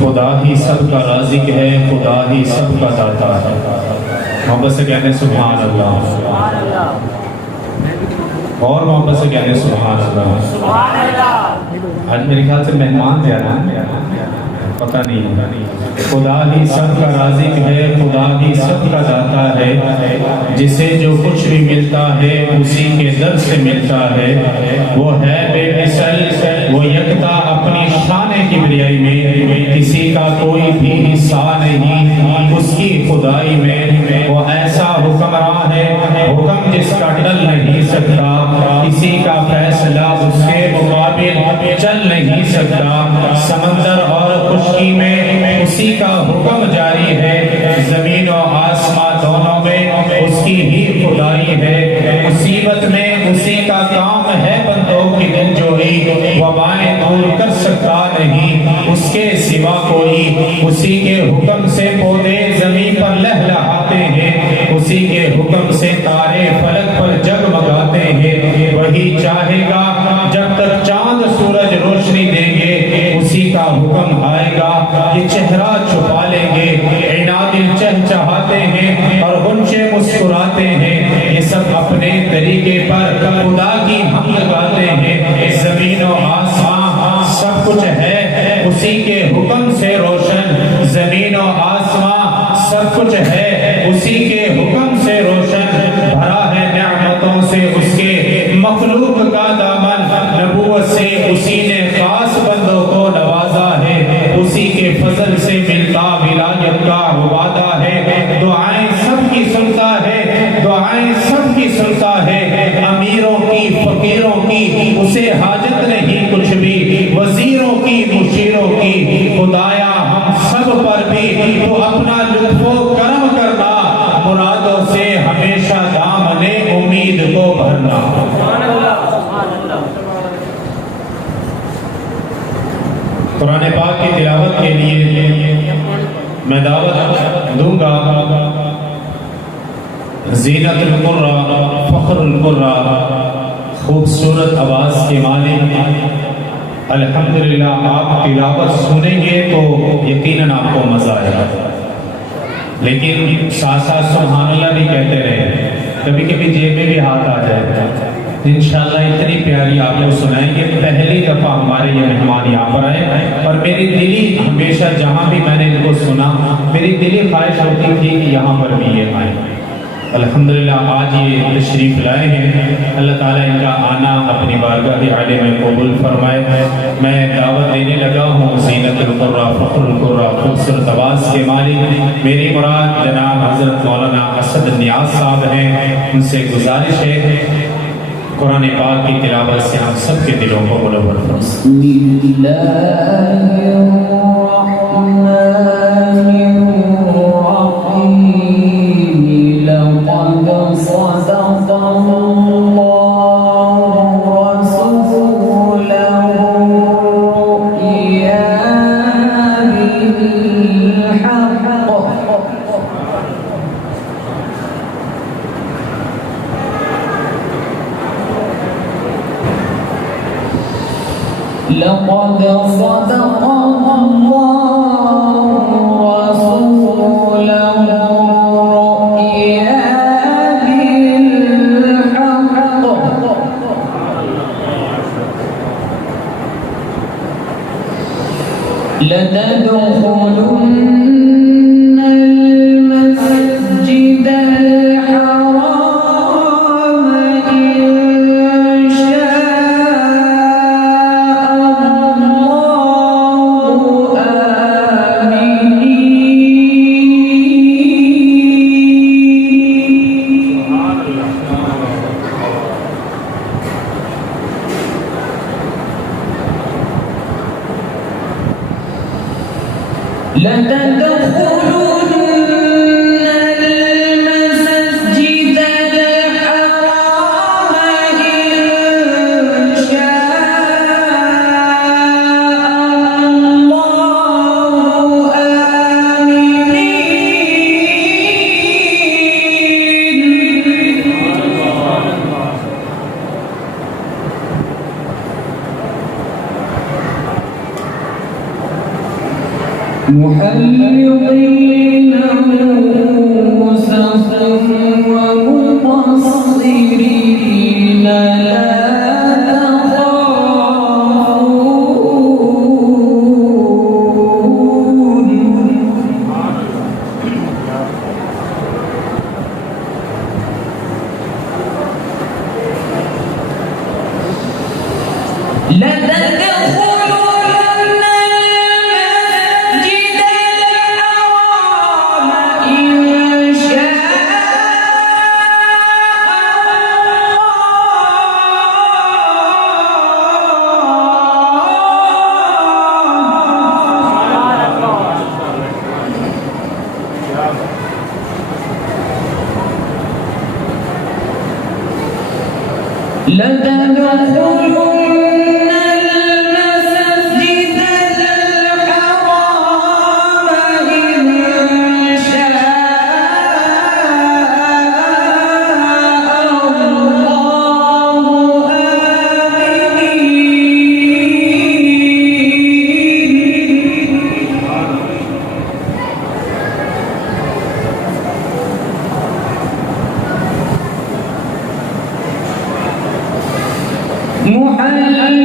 خدا ہی سب کا رازق ہے، خدا ہی سب کا داتا ہے۔ محبت سے کہنے سبحان اللہ، اور محبت سے کہنے سبحان اللہ۔ آج میرے خیال سے مہمان زیادہ ہیں، پتہ نہیں، خدا ہی سب کا رازق ہے، خدا ہی سب کا داتا ہے، جسے جو کچھ بھی ملتا ہے اسی کے در سے ملتا ہے، وہ ہے بے مثل، وہ یکتا اپنی شان کبریائی میں، کسی کا کوئی بھی حصہ نہیں اس کی خدائی میں، وہ ایسا حکمراں ہے حکم جس کا ٹل نہیں سکتا، کسی کا فیصلہ اس کے مقابل چل نہیں سکتا، سمندر اور خشکی میں اسی کا حکم جاری ہے، زمین و آسمان دونوں میں اس کی ہی خدائی ہے، مصیبت میں اسی کا کام ہے بندوں کی دلجوئی، وبائیں دور کر سکتا نہیں اس کے سوا کوئی، اسی کے حکم سے پودے زمین پر لہلہاتے ہیں، اسی کے حکم سے تارے فلک پر جگمگاتے ہیں، وہی چاہے گا جب تک چاند سورج روشنی دیں گے اسی کا حکم آئے گا، یہ چہرہ چھپا لیں گے، عنادل چہچہاتے ہیں اور غنچے مسکراتے ہیں، یہ سب اپنے طریقے پر خدا کی حمد گاتے ہیں، زمین و آسمان سب کچھ ہے اسی کے حکم سے روشن، زمین و آسمان سب کچھ ہے اسی کے حکم سے روشن، بھرا ہے نعمتوں سے اس کے مخلوق کا دامن، نبوت سے اسی نے خاص بندوں کو نوازا ہے، اسی کے فضل سے ملتا ولایت کا وعدہ ہے، دعائیں سب کی سنتا ہے، دعائیں سب کی سنتا ہے، امیروں کی فقیروں کی اسے حاجت نہیں کچھ بھی، وزیروں کی مشیروں کی، خدایا ہم سب پر بھی تو اپنا لطف و کرم کرنا، مرادوں سے ہمیشہ دامن امید کو بھرنا۔ قرآن پاک کی تلاوت کے لیے میں دعوت دوں گا زینت القرہ، فخر القرہ، خوبصورت آواز کے مالک، الحمدللہ آپ تلاوت سنیں گے تو یقیناً آپ کو مزہ آئے گا، لیکن ساتھ ساتھ سبحان اللہ بھی کہتے رہے، کبھی کبھی جیب میں بھی ہاتھ آ جائے گا، انشاءاللہ اتنی پیاری آپ کو سنائیں گے، پہلی دفعہ ہمارے یہ مہمان یہاں پر آئے، اور میری دلی ہمیشہ جہاں بھی میں نے ان کو سنا میری دلی خواہش ہوتی تھی کہ یہاں پر بھی یہ آئیں، الحمدللہ آج یہ تشریف لائے ہیں، اللہ تعالیٰ ان کا آنا اپنی بارگاہ عالیہ میں قبول فرمائے۔ میں دعوت دینے لگا ہوں زینت القرہ، فخر القرہ، خوبصورت آواز کے مالک، میری مراد جناب حضرت مولانا اسد نیاز صاحب ہیں، ان سے گزارش ہے قرآن پاک کی تلاوت سے ہم سب کے دلوں کو منور فرمائے۔ بسم اللہ الرحمن الرحیم، لقد صدق اللہ رسوله الرؤيا بالحق، لقد صدق الله رسوله الرؤيا بالحق، لتدخلن المسجد الحرام إن شاء الله آمنين، لتدخلن المسجد الحرام إن شاء الله آمنين، محلقين رؤوسهم ومقصرين لا لتدخلن المسجد الحرام إن شاء الله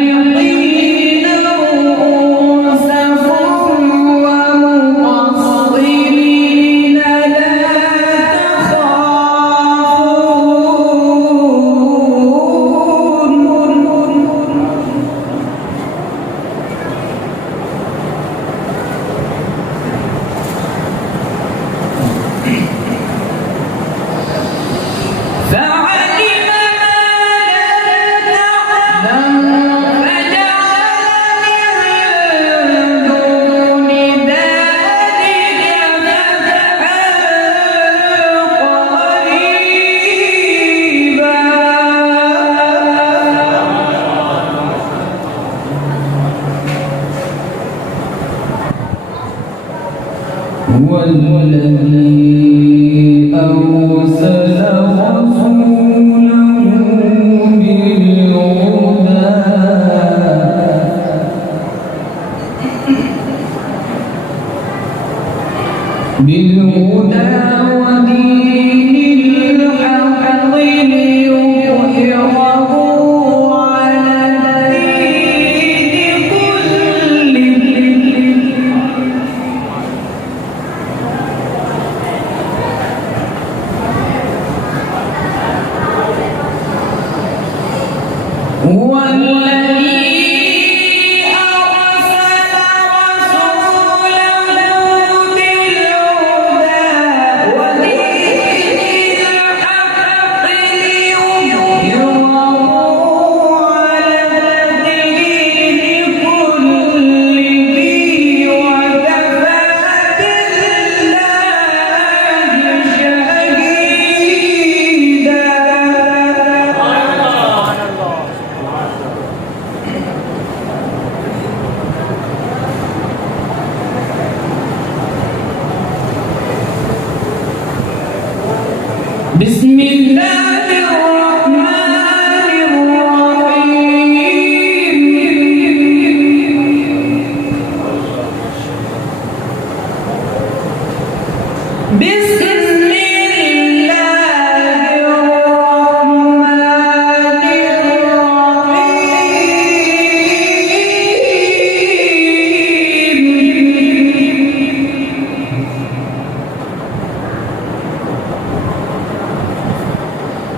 محلقين رؤوسهم ومقصرين لا هو الذي أرسل رسوله بالهدى ودين الحق ليظهره على الدين كله هو الذي أرسل رسوله بالهدى ودين الحق ليظهره على الدين كله وكفى بالله شهيدا. بسم الله الرحمن الرحيم بسم الله الرحمن الرحيم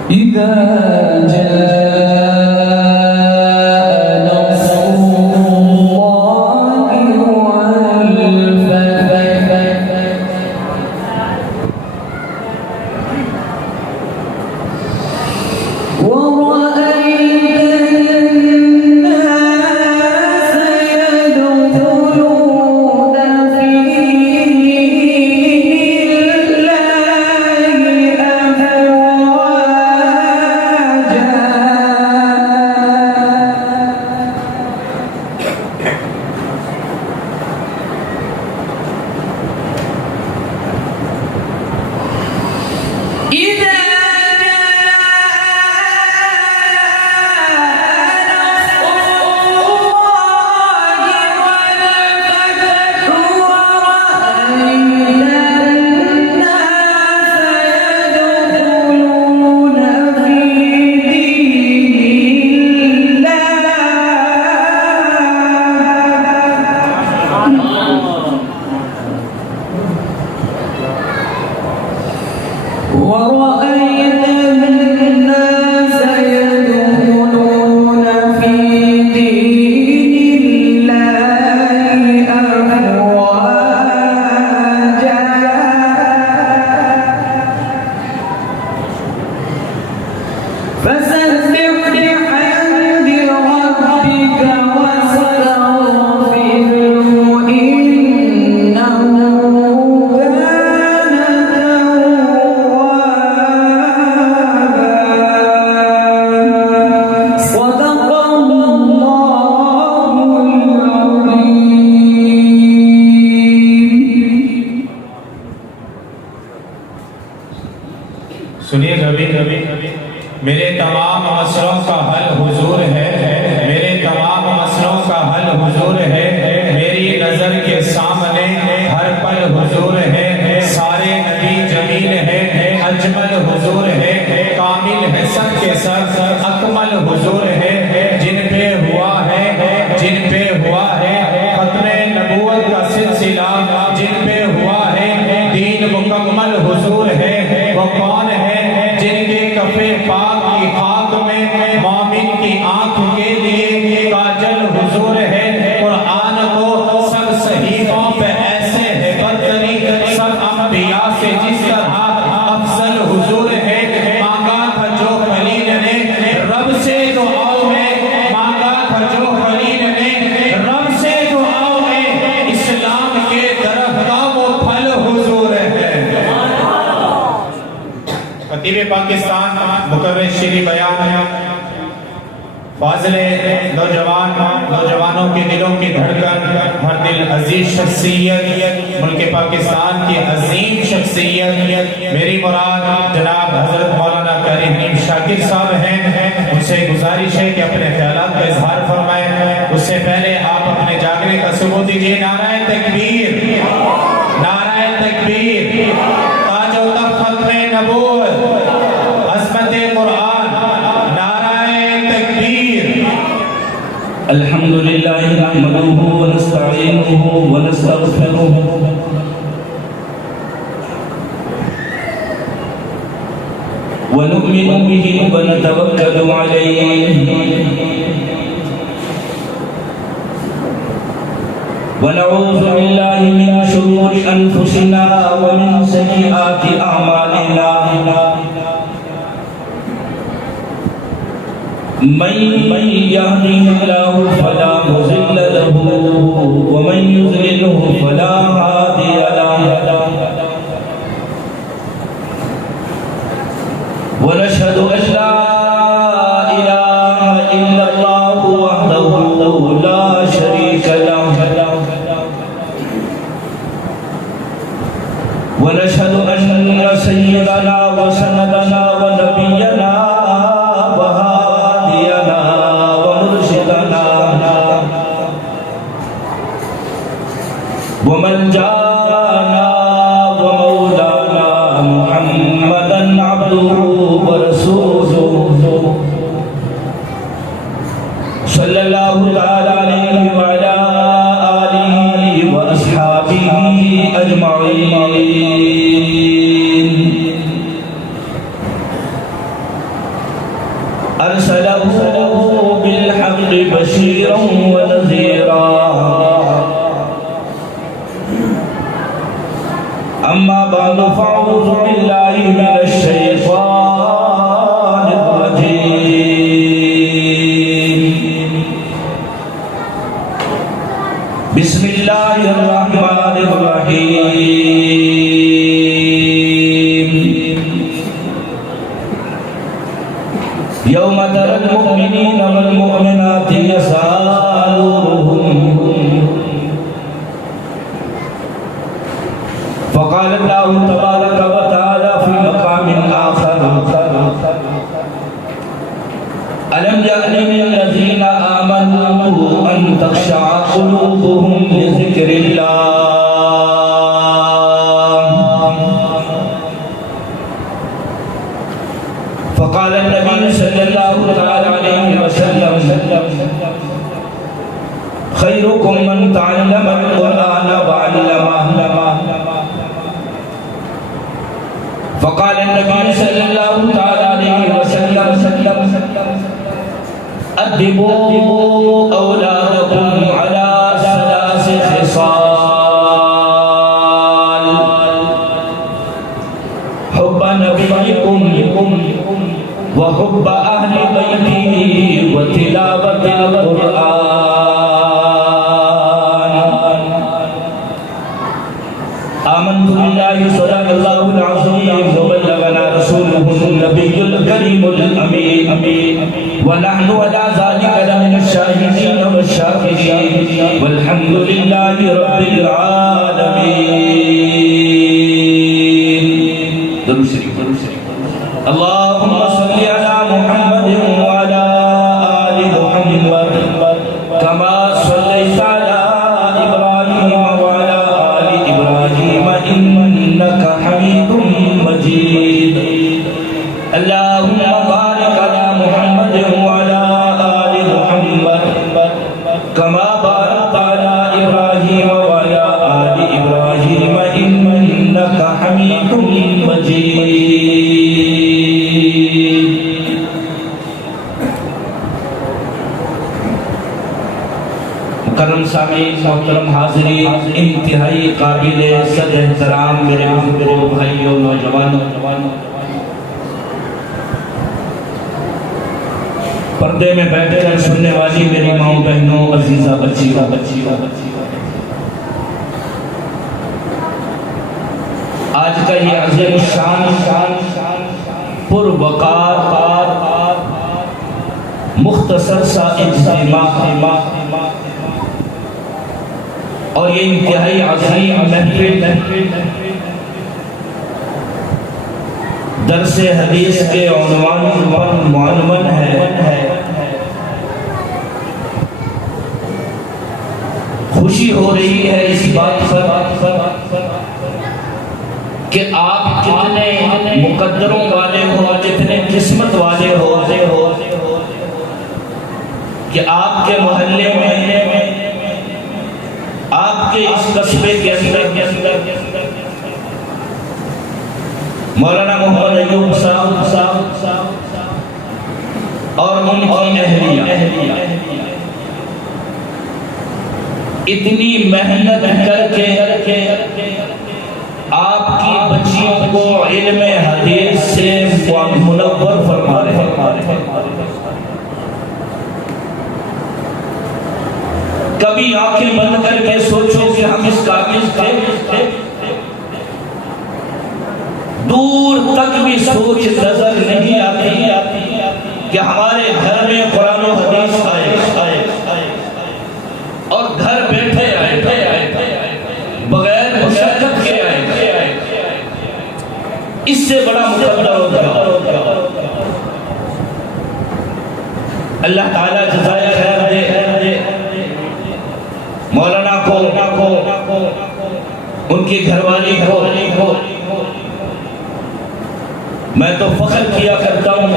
إذا جاء نصر الله والفتح ورأيت الناس يدخلون في دين الله أفواجا میرے تمام مسئلوں کا حل حضور ہے، میرے تمام مسئلوں کا حل حضور ہے، میری نظر کے سامنے ہر پل حضور ہے، سارے نبی جمیل ہے، اجمل حضور ہے، کامل ہے سب کے سب، اکمل حضور ہے، جن پہ ہوا ہے ختم نبوت کا سلسلہ، جن پہ ہوا ہے دین مکمل حضور ہے۔ وہ کون ہے جن کے کفے پاک کی خاک میں مومن کی آنکھ کے لیے کاجل حضور ہے۔ قرآن کو سب صحیفوں پہ ایسے ہے برتری، سب انبیاء سے جس طرح افضل حضور ہے۔ مانگا تھا جو خلیل نے رب سے دعاؤں میں، مانگا تھا جو خلیل نے رب سے دعاؤں میں، اسلام کے درخت کا وہ پھل حضور ہے۔ خطیب پاکستان مقرر شیری بیان فاضل نوجوانوں کے دلوں کی دھڑکن، ہر دل عزیز شخصیت، ملک پاکستان کی عظیم شخصیت، میری مراد جناب حضرت مولانا قاری حنیف شاکر صاحب ہیں۔ ان سے گزارش ہے کہ اپنے خیالات کا اظہار فرمائیں۔ اس سے پہلے آپ اپنے جاگنے کا ثبوت دیجیے۔ نعرہ تکبیر، نعرہ تکبیر، تاج و تخت ختم نبوت، عظمت قرآن، نعرہ تکبیر۔ الحمد لله نحمده ونستعينه ونستغفره ونؤمن به ونتوكل عليه ونعوذ بالله من شرور أنفسنا ومن سيئات أعمالنا من يهده الله فلا مضل له ومن يضلله فلا هادي له ونشهد أن لا إله إلا الله وحده لا شريك له ونشهد أن سيدنا وسندنا ونبينا ومن جانا ومولانا محمدا عبده ورسوله صلى الله تعالى عليه وعلى آله وأصحابه أجمعين أرسله بالحق بشيرا ونذيرا أما بعد فأعوذ بالله من الشيطان الرجيم بسم الله الرحمن الرحيم يوم ترى المؤمنين والمؤمنات يسعى نورهم فقال الله تبارك وتعالى في مقام آخر ألم يأن للذين آمنوا أن تخشع قلوبهم لذكر الله فقال النبي صلى الله عليه وسلم خيركم من تعلم القرآن وعلمه فقال النبي صلى الله عليه وسلم أدبوا أولادكم على ثلاث خصال حب نبيكم وحب أهل بيته وتلاوة القرآن آمنت بالله صدق الله العظيم وبلغنا رسوله النبي الكريم الأمين ونحن على ذلك لمن الشاهدين والشاكرين والحمد لله رب العالمين. درود شریف. اللہ سامعین محترم حاضرین، انتہائی قابل صد احترام میرے بھائیوں نوجوانوں، پردے میں بیٹھ کر سننے والی میری ماؤں بہنوں عزیزہ بچیوں، آج کا یہ عظیم الشان پروقار مختصر سا اجتماع اور یہ انتہائی عظیم محفل درس حدیث کے عنوان پر معنون ہے۔ خوشی ہو رہی ہے اس بات پر کہ آپ کتنے مقدروں والے ہو، کتنے قسمت والے ہو کہ آپ کے محلے میں، آپ کے اس قصبے کے اندر مولانا محمد ایوب صاحب اور ان کی اہلیہ اتنی محنت کر کے آپ کی بچیوں کو علم حدیث سے منور فرما رہے ہیں۔ کبھی آنکھیں بند کر کے سوچو کہ ہم اس قابل تھے؟ دور تک بھی سوچ نظر نہیں آتی کہ ہمارے گھر میں قرآن و حدیث آئے اور گھر بیٹھے آئے بغیر مشقت کے آئے، اس سے بڑا مقدر ہوگا۔ اللہ تعالیٰ جزائے خیر دے مولانا کو، ان کی گھر والی کو۔ میں تو فخر کیا کرتا ہوں،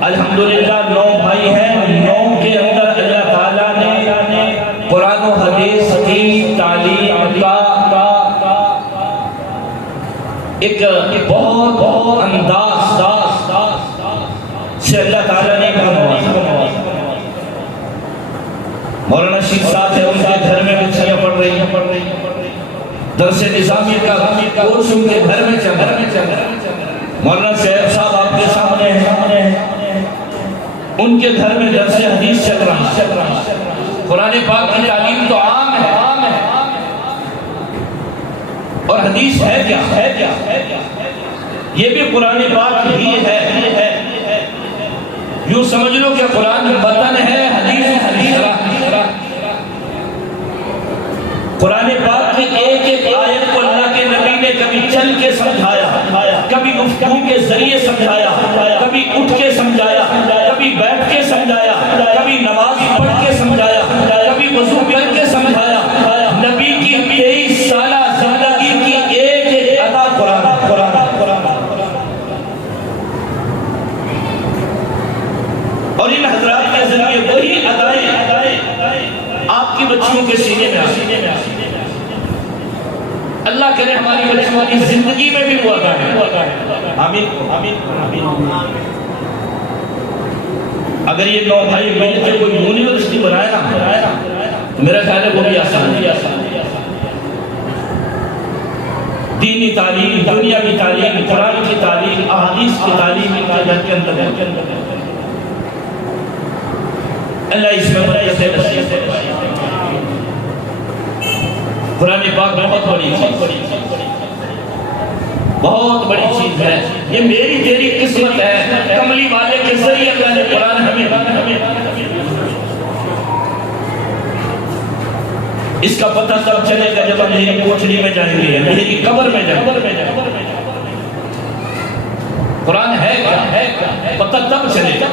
الحمدللہ 9 بھائی ہیں، 9 کے اندر اللہ تعالیٰ نے قرآن و حدیث کی تعلیم کا ایک بہت انداز سے اللہ تعالیٰ نے نوازا۔ مولانا شیخ صاحب ہے، ان کے گھر میں بچیاں پڑھ رہی ہیں، درس نظامی کا کورس ان کے گھر میں چل رہا ہے۔ مولانا صاحب آپ کے سامنے ہیں، ان کے گھر میں درس حدیث چل رہا ہے۔ قرآن پاک کی تعلیم تو عام ہے، اور حدیث ہے کیا؟ یہ بھی قرآن پاک ہی ہے۔ یوں سمجھ لو کہ قرآن متن ہے، حدیث قرآن پاک کی ایک آیت کو اللہ کے نبی نے کبھی چل کے سمجھایا، کبھی گفتگو کے ذریعے سمجھایا، کبھی اٹھ کے سمجھایا، کبھی بیٹھ کے سمجھایا، کبھی نماز پڑھ کے سمجھایا، کبھی وضو کر کے سمجھایا۔ نبی کی 23 سالہ زندگی کی ایک ادا قرآن۔ اور ان حضرات کے ذریعے وہی ادائیں آپ کی بچیوں کے سینے میں آتی۔ اللہ کرے ہماری بچیوں کی زندگی میں بھی وہ ادا ہے۔ آمین۔ اگر یہ 9 بھائی مل کے کوئی یونیورسٹی بنائے نا، میرا خیال ہے وہ بھی آسان ہے۔ دینی تعلیم، دنیاوی تعلیم، قرآن کی تعلیم، احادیث کی تعلیم ان کے گھر کے اندر اللہ اس میں برکت نصیب فرمائے۔ قرآن پاک بہت بڑی چیز ہے، یہ میری تیری قسمت ہے۔ کملی والے کے ذریعے اللہ نے قرآن ہمیں اس کا پتہ تب چلے گا جب اندھیری کوٹھری میں جائیں گے، اندھیری قبر میں جائیں گے۔ قرآن ہے کیا؟ پتہ تب چلے گا۔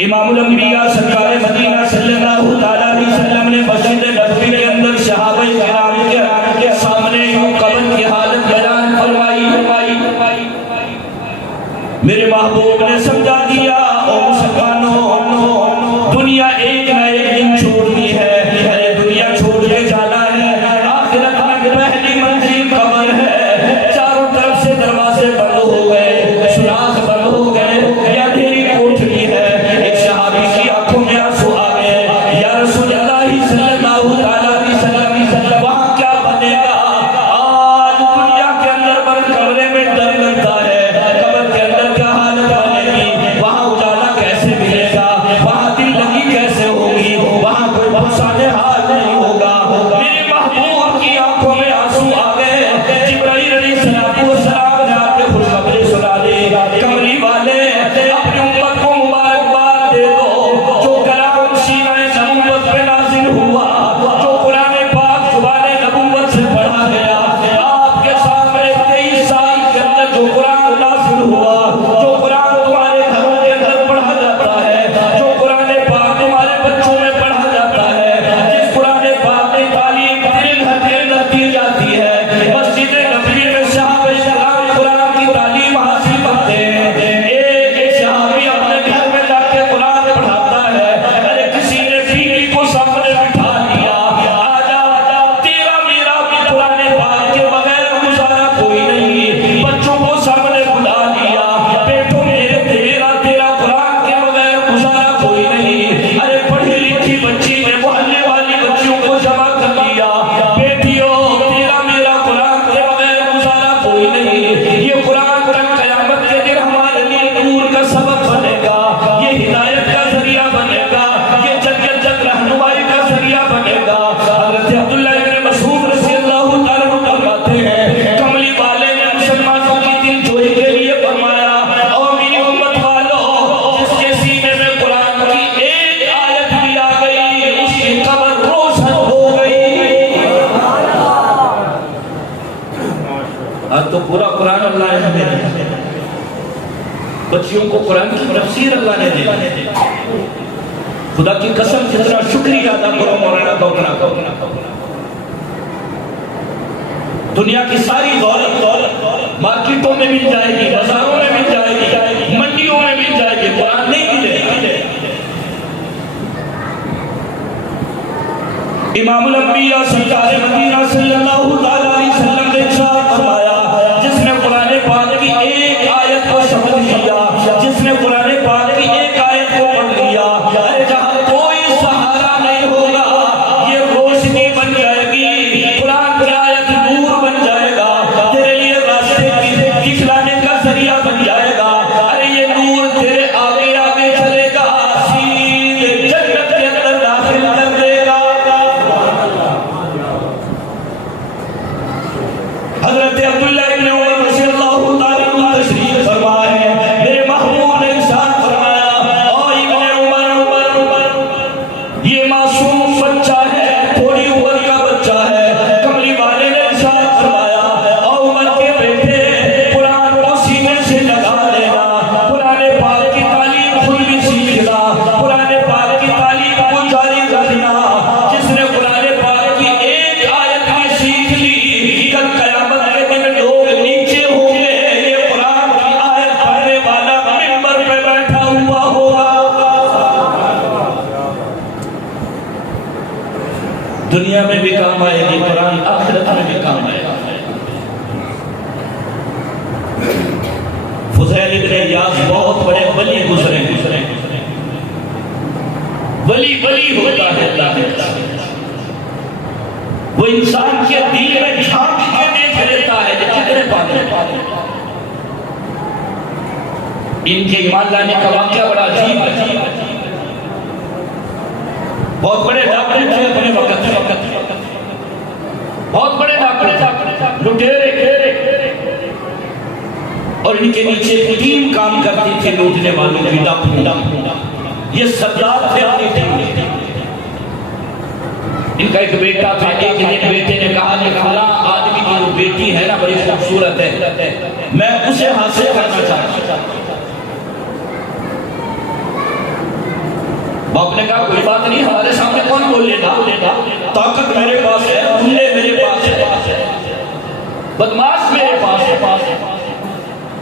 امام الانبیاء سرکار مدینہ صلی اللہ تعالیٰ علیہ وسلم نے مسجد نبوی کے اندر صحابہ کرام کے سامنے یوں قبر کی حالت بیان فرمائی۔ میرے محبوب نے سمجھا دیا، او مسلمانوں، دنیا ایک نہ ایک دن چھوڑنی ہے، دنیا چھوڑ کے جانا ہے، آخرت میں پہلی منزل قبر ہے۔ چاروں طرف سے دروازے بند ہو گئے، سوراخ بند ہو گئے، یا اندھیری کوٹھری ہے۔ ایک صحابی کی آنکھوں میں آنسو آ گئے، تو پورا قرآن اللہ نے ہمیں دیا، بچیوں کو قرآن کی تفسیر اللہ نے دی۔ خدا کی قسم جتنا شکریہ ادا کرو مولانا کا اتنا کرو۔ دنیا کی ساری دولت مارکیٹوں میں مل جائے گی، بازاروں میں مل جائے گی، منڈیوں میں مل جائے گی، قرآن نہیں ملے گا۔ امام الانبیاء سرکار مدینہ صلی اللہ علیہ وسلم نے ارشاد فرمایا، جس نے قرآن پاک کی ایک آیت کو سمجھ لیا، جس نے قرآن پاک کی ایک آیت کو پڑھ لیا، جہاں کوئی سہارا نہیں ہوگا، یہ روشنی بن جائے گی، قرآن کی آیت نور بن جائے گا، تیرے لیے راستے دکھلانے کا ذریعہ بن جائے گا۔ ارے یہ نور تیرے آگے آگے چلے گا، سیدھے جنت کے اندر داخل کر دے گا۔ حضرت عبداللہ ابن عمر رضی اللہ تعالیٰ عنہ تشریف فرما ہے، میرے محبوب نے ارشاد فرمایا، او ابن عمر، یہ معصوم بچہ ہے، تھوڑی عمر کا بچہ ہے۔ کملی والے نے ارشاد فرمایا، او عمر کے بیٹے، قرآن کو سینے سے لگا لینا، قرآن پاک کی تعلیم خود بھی سیکھنا، قرآن پاک کی تعلیم کو جاری رکھنا۔ جس نے قرآن پاک کی ایک آیت بھی سیکھ لی، کل قیامت کے دن لوگ نیچے ہوں گے، یہ قرآن کی آیت پڑھنے والا منبر پہ بیٹھا ہوا ہوگا۔ دنیا میں بھی کام آئے گی قرآن، آخرت میں بھی کام آئے گا۔ فضیل ابن عیاض بہت بڑے ولی گزرے، ولی ہوتا ہے اللہ کے، وہ انسان کے دل میں جھانک کے دیکھ لیتا ہے کہ کتنے پانے۔ ان کے ایمان لانے کا واقعہ بڑا عجیب ہے۔ بہت بڑے ڈاکٹر تھے اپنے وقت، بہت بڑے ڈاکٹر، لٹیرے، اور ان کے نیچے ایک ٹیم کام کرتی تھی لوٹنے والوں کی، ڈاکٹر، یہ سردار تھے اپنی ٹیم میں۔ ان کا ایک بیٹا تھا، ایک دن بیٹے نے کہا کہ فلاں آدمی کی جو بیٹی ہے نا بڑی خوبصورت ہے، میں اسے حاصل کرنا چاہتا ہوں۔ باپ نے کہا کوئی بات نہیں، ہمارے سامنے کون بولے گا، طاقت میرے پاس ہے، حملے میرے پاس ہے، بدماش میرے پاس ہے،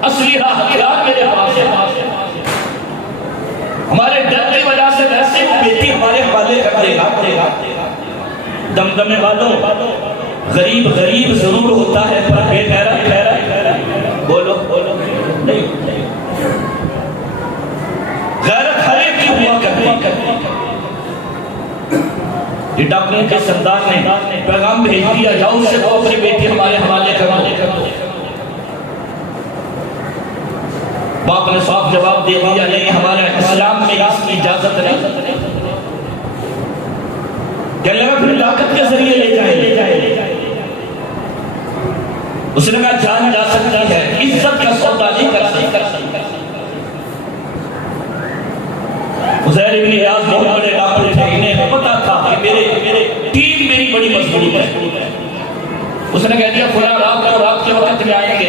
اسلحہ ہتھیار میرے پاس ہے۔ ہمارے ڈر کی وجہ سے ویسے وہ بیٹی ہمارے حوالے کر دے گا۔ دمدمے والوں، غریب ضرور ہوتا ہے پر بے غیرت، بولو نہیں، غیرت ہر ایک کی ہوا کرتی۔ یہ ڈاکٹر کے سردار نے پیغام بھیج دیا، جاؤ اس سے کہو اپنی بیٹی ہمارے حوالے کر دو۔ باپ نے صاف جواب دے دیا، نہیں ہمارے اسلام میں اس کی اجازت نہیں۔ کہنے لگا پھر لاقت کے ذریعے لے جائیں۔ اس نے کہا جان جا سکتی ہے، عزت کا سودا نہیں کر سکتا۔ فضیل ابن عیاض بہت بڑے ڈاکٹر تھے، انہیں پتا تھا کہ میرے ٹیم میری بڑی مضبوط ہے۔ اس نے کہہ دیا فلاں رات کے وقت میں آئیں گے،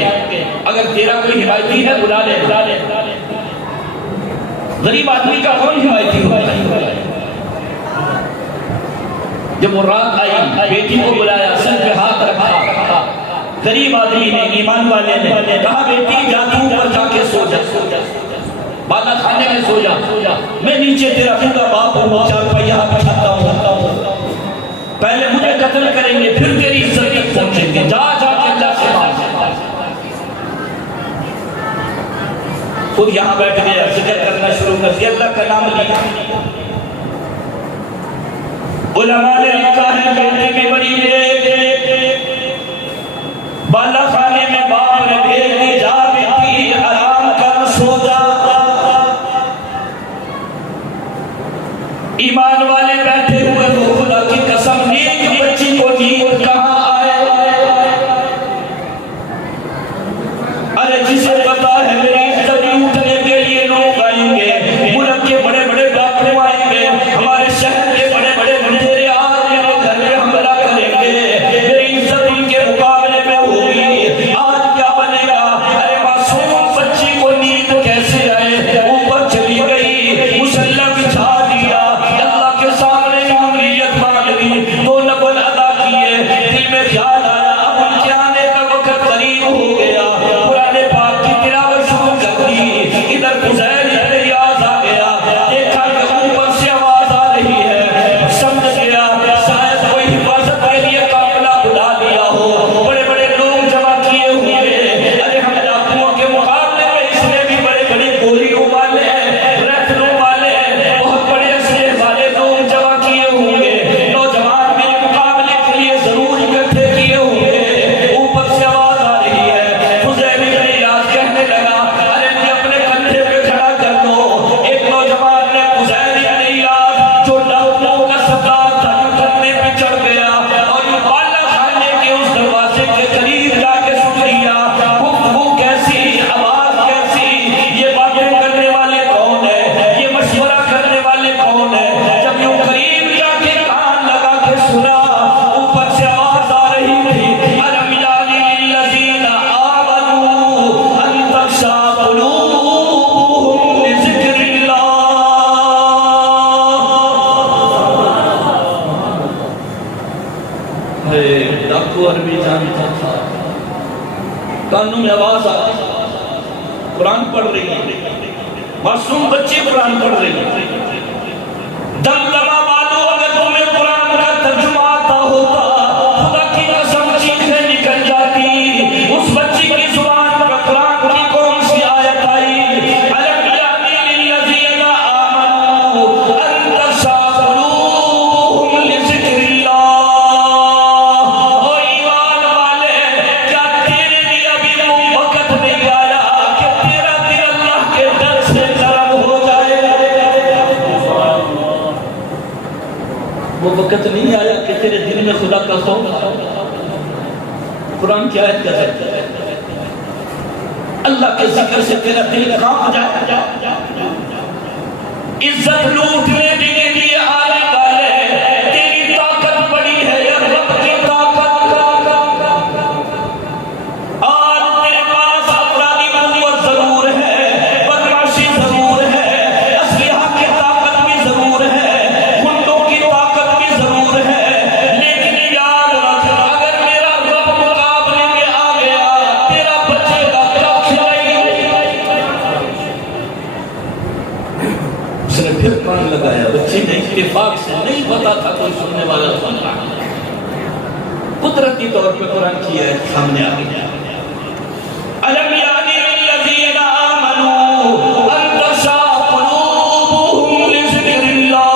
اگر تیرا کوئی حمایتی ہے بلا لے۔ غریب آدمی کا کون حمایتی ہوتا ہے؟ جب وہ رات آئی، بیٹی کو بلایا، سر پہ ہاتھ رکھا، غریب آدمی نے، ایمان والے نے کہا بیٹی جا تو اوپر جا کے سو جا، بالا کھانے میں سو جا، میں نیچے تیرا پورا باپ ہوں، چار پہیا بچھاتا ہوں، پہلے مجھے قتل کریں گے پھر تیری عزت تک پہنچیں گے، جا کے اللہ سے مانگ۔ خود یہاں بیٹھ گیا، ذکر کرنا شروع کر دیا، اللہ کا نام لیا۔ علماء نے لکھا ہے بیٹے کی بڑی بالا خانے میں باپ نے بھیج دی، جا بیٹی آرام کر سو جا۔ ایمان والے بیٹھے ہوئے تو خدا کی قسم نیک بچی کو نیند کہاں آئے؟ ارے جسے پتا ہے میری عزت اٹھنے کے لیے لوگ آئیں گے، ملک کے بڑے بڑے ڈاکٹر آئیں گے، ہمارے شہر کے بڑے بڑے مندر آج میرے گھر میں حملہ ڈاکو عربی جانتا تھا، کانوں میں آواز آتی، قرآن پڑھ رہی ہے، معصوم بچے قرآن پڑھ رہی ہے، دمدمہ والو اگر تمہیں قرآن کا ترجمہ آتا ہوتا خدا کی قسم چیخیں نکل جاتی۔ اس بچی کی زبان پر قرآن کی کون سی آیت آئی؟ أَلَمْ يَأْنِ لِلَّذِينَ آمَنُوا أَن تَخْشَعَ قُلُوبُهُمْ لِذِكْرِ اللَّهِ۔ او ایمان والے، کیا تیرے لیے ابھی وہ وقت نہیں آیا کہ تیرا دل اللہ کے ڈر سے نرم ہو جائے؟ وہ وقت نہیں آیا کہ تیرے دل میں خدا کا خوف؟ قرآن کی آیت کیا ہے؟ اللہ کے ذکر سے تیرا دل کانپ جائے۔ عزت لوٹنے کے لیے آنے والے، تیری طاقت بڑی ہے یا رب کی طاقت؟ آج تیرے پاس افرادی قوت ضرور ہے، بدمعاشی ضرور ہے، اسلحہ کی طاقت بھی ضرور ہے، گنڈوں کی طاقت بھی ضرور ہے، لیکن یاد رکھ اگر میرا رب مقابلے میں آ گیا تیرا بچے گا کچھ نہیں۔ اس نے پھر کان لگایا، بچے نے اتفاق سے نہیں پتا تھا کوئی سننے والا سن رہا، قدرتی طور پہ قرآن کی آیت سامنے آ گئی۔ أَلَمْ يَأْنِ لِلَّذِينَ آمَنُوا أَن تَخْشَعَ قُلُوبُهُمْ لِذِكْرِ اللَّهِ۔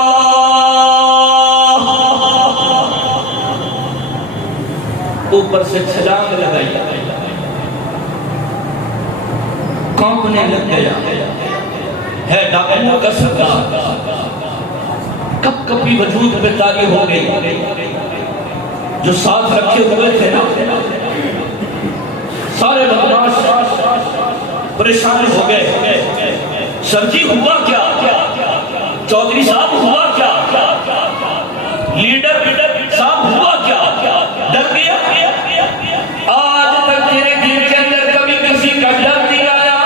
اوپر سے چھلانگ لگائی، کانپنے لگ گیا، ہے ڈاکو کا سردار، کپ کپی وجود پہ تاری ہو گئی، جو ساتھ رکھے ہوئے تھے نا سارے بدمعاش پریشان ہو گئے۔ سر جی ہوا کیا؟ چودھری صاحب ہوا کیا؟ لیڈر صاحب ہوا کیا؟ ڈر گیا؟ آج تک تیرے دل کے اندر کبھی کسی کا ڈر نہیں آیا؟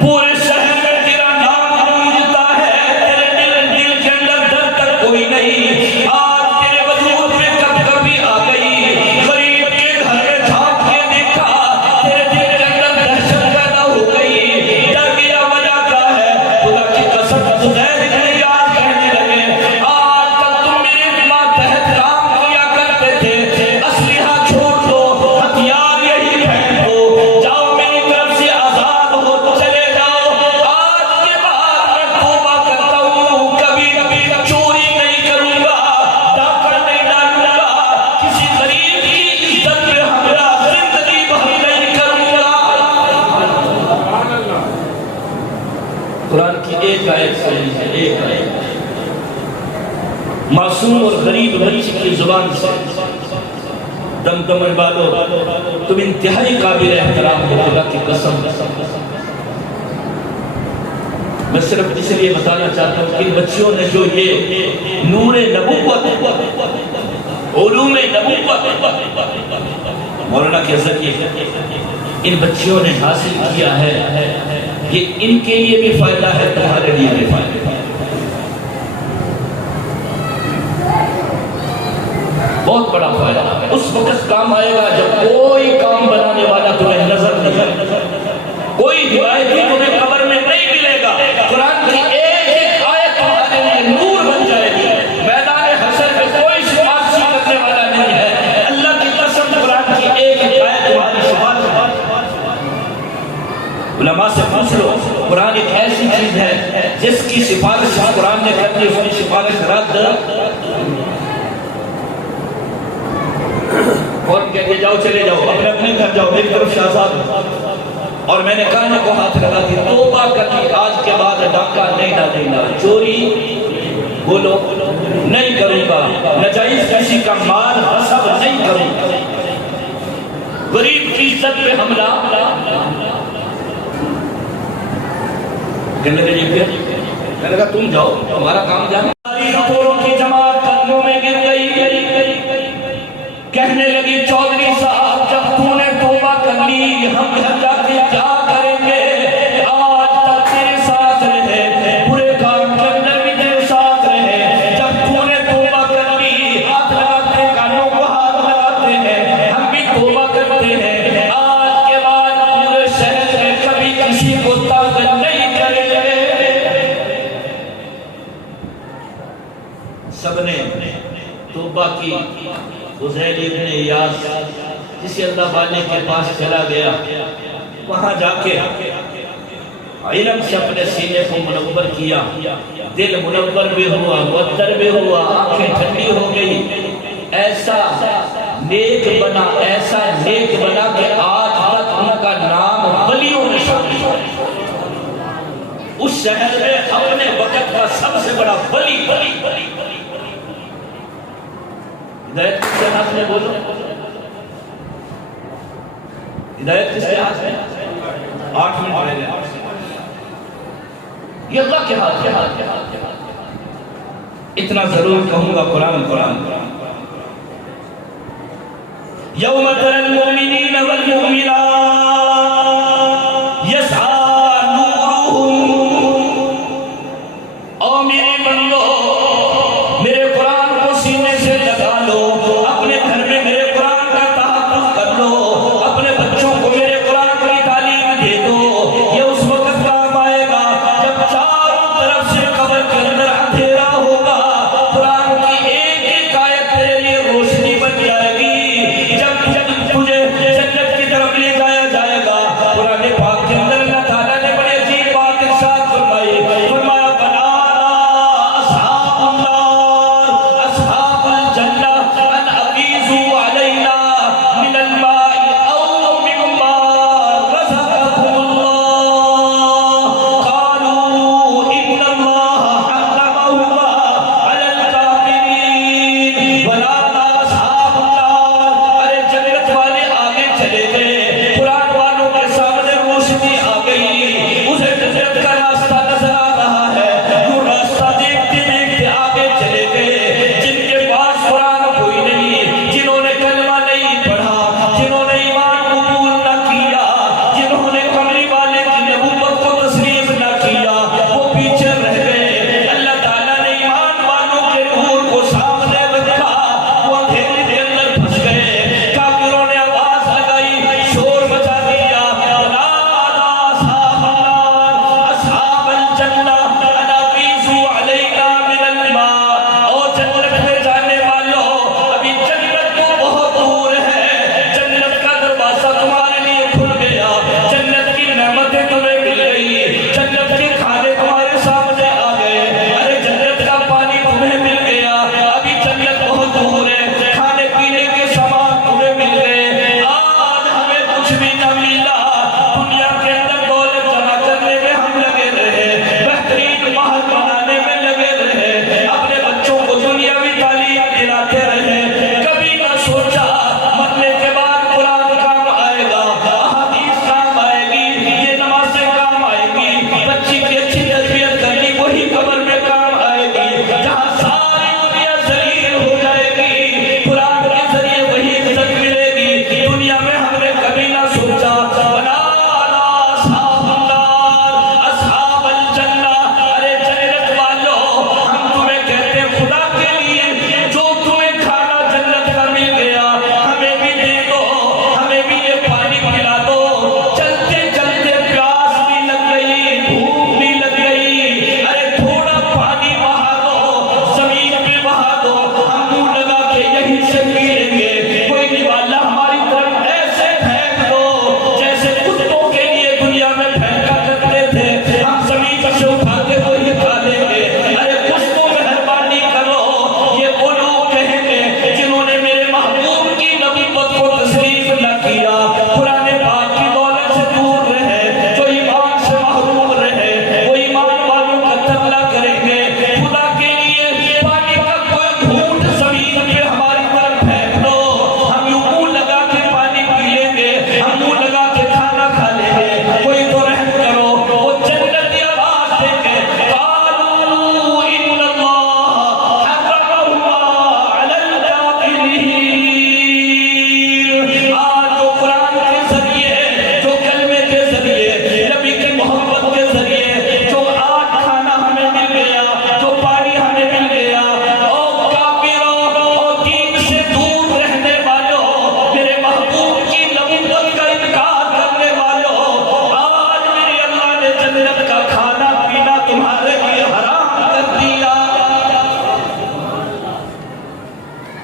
پورے شہر میں تیرا نام گونجتا ہے، تیرے دل کے اندر ڈر تک کوئی نہیں۔ آج تیرے وجود میں کب کبھی آ گئی، غریب کے گھر میں جھانک کے دیکھا، تیرے دل کے اندر دہشت پیدا ہو گئی، ڈر گیا۔ وجہ کیا ہے؟ خدا کی قسم زید نے یاد کہنے لگے، آج تک تم میرے ماتحت کام کیا کرتے تھے، اسلحہ چھوڑ دو، ہتھیار یہی پھینک دو، جاؤ میری طرف سے آزاد ہو، چلے جاؤ۔ آج کے بعد میں توبہ کرتا ہوں، کبھی چوری نہیں کروں گا، ڈاکہ نہیں ڈالوں گا، کسی غریب کی عزت پہ حملہ زندگی بھر نہیں کروں گا۔ قرآن کی ایک آیت سنی ہے، ایک آیت معصوم اور غریب بچی کی زبان سے، دمدمہ والو تم انتہائی قابل احترام ہو، خدا کی قسم۔ میں صرف اس لیے بتانا چاہتا ہوں کہ ان بچیوں نے جو یہ نور نبوت، علوم نبوت مولانا کے ذریعے ان بچیوں نے حاصل کیا ہے، یہ ان کے لیے بھی فائدہ ہے، تمہارے لیے بھی فائدہ ہے، بہت بڑا فائدہ ہے۔ اس وقت کام آئے گا جب کوئی کام بنانے والا تمہیں نظر نہیں آئے گا، کوئی ہدایت بھی تمہیں قبر میں نہیں ملے گا۔ قرآن کی ایک ایک آیت تمہارے لیے نور بن جائے گی، میدان حشر میں کوئی سفارشی کرنے والا نہیں ہے۔ اللہ کی قسم قرآن کی ایک ایک آیت تمہاری سفارش۔ علماء سے پوچھ لو، قرآن ایک ایسی چیز ہے جس کی سفارش قرآن نے کر دی، اس کی سفارش رد۔ اور کہتے جاؤ، چلے جاؤ، اپنے اپنے گھر جاؤ، میری طرف شہزاد۔ اور میں نے کانوں کو ہاتھ لگا دی، توبہ کر لی، آج کے بعد ڈاکہ نہیں ڈالوں گا، چوری بولو نہیں کروں گا، ناجائز کسی کا مال غصب نہیں کروں گا، غریب کی عزت پہ حملہ۔ کہنے لگے پھر میں نے کہا تم جاؤ، تمہارا کام جانا۔ رپوروں کی جماعت قدموں میں گر گئی، کہنے لگی چودھری صاحب جب تو نے توبہ کر لی، ہم گھر جا کے کیا کریں گے؟ آج تک تیرے ساتھ رہے، برے کام کے اندر بھی تیرے ساتھ رہے، جب تو نے توبہ کر لی، ہاتھ لگاتے توبہ کی فضیل ابن ایاس جسے اللہ والے کے پاس چلا گیا، وہاں جا کے علم سے اپنے سینے کو منور کیا، دل منور بھی ہوا، معطر بھی ہوا، آنکھیں ٹھنڈی ہو گئی، ایسا نیک بنا کہ آج تک ان کا نام ولیوں میں شامل ہے۔ اس شہر میں اپنے وقت کا سب سے بڑا ولی ہدایت کس کے ہاتھ میں؟ بولو، ہدایت کس کے ہاتھ میں؟ 8 منٹ رہ گئے، یہ اللہ کے ہاتھ ہے۔ اتنا ضرور کہوں گا، قرآن یوم تری المؤمنین والمؤمنات یسعی نورہم، او میرے بندو میرے قرآن کو سینے سے لگا لو، اپنے گھر میں میرے قرآن کا تحفظ کر لو، اپنے بچوں کو میرے قرآن کی تعلیم دے دو۔ یہ اس وقت کام آئے گا جب چاروں طرف سے قبر کے اندر اندھیرا ہوگا، قرآن کی ایک ایک آیت تیرے لیے روشنی بن جائے گی۔ جب تجھے جنت کی طرف لے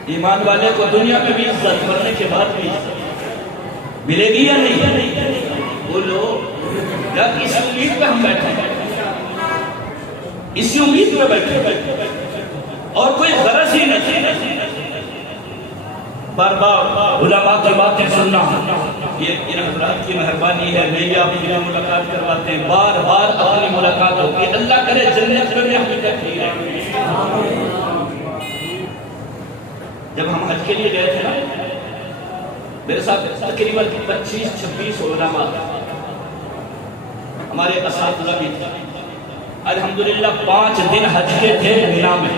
ایمان والے کو دنیا میں بھی عزت، مرنے کے بعد بھی عزت ملے گی یا نہیں؟ بولو جب اس امید پہ ہم بیٹھے ہیں، اسی امید پہ بیٹھے اور کوئی غرض ہی نہیں، بار بار علماء کی باتیں سننا یہ ان حضرات کی مہربانی ہے، نہیں آپ کی ملاقات کرواتے ہیں، بار بار اپنی ملاقات ہوگی، اللہ کرے جنت میں ہم تک رہے۔ جب ہم حج کے لیے گئے تھے نا، میرے ساتھ تقریباً 25-26 علماء ہمارے اساتذہ بھی تھے۔ الحمدللہ 5 دن حج کے تھے مینا میں۔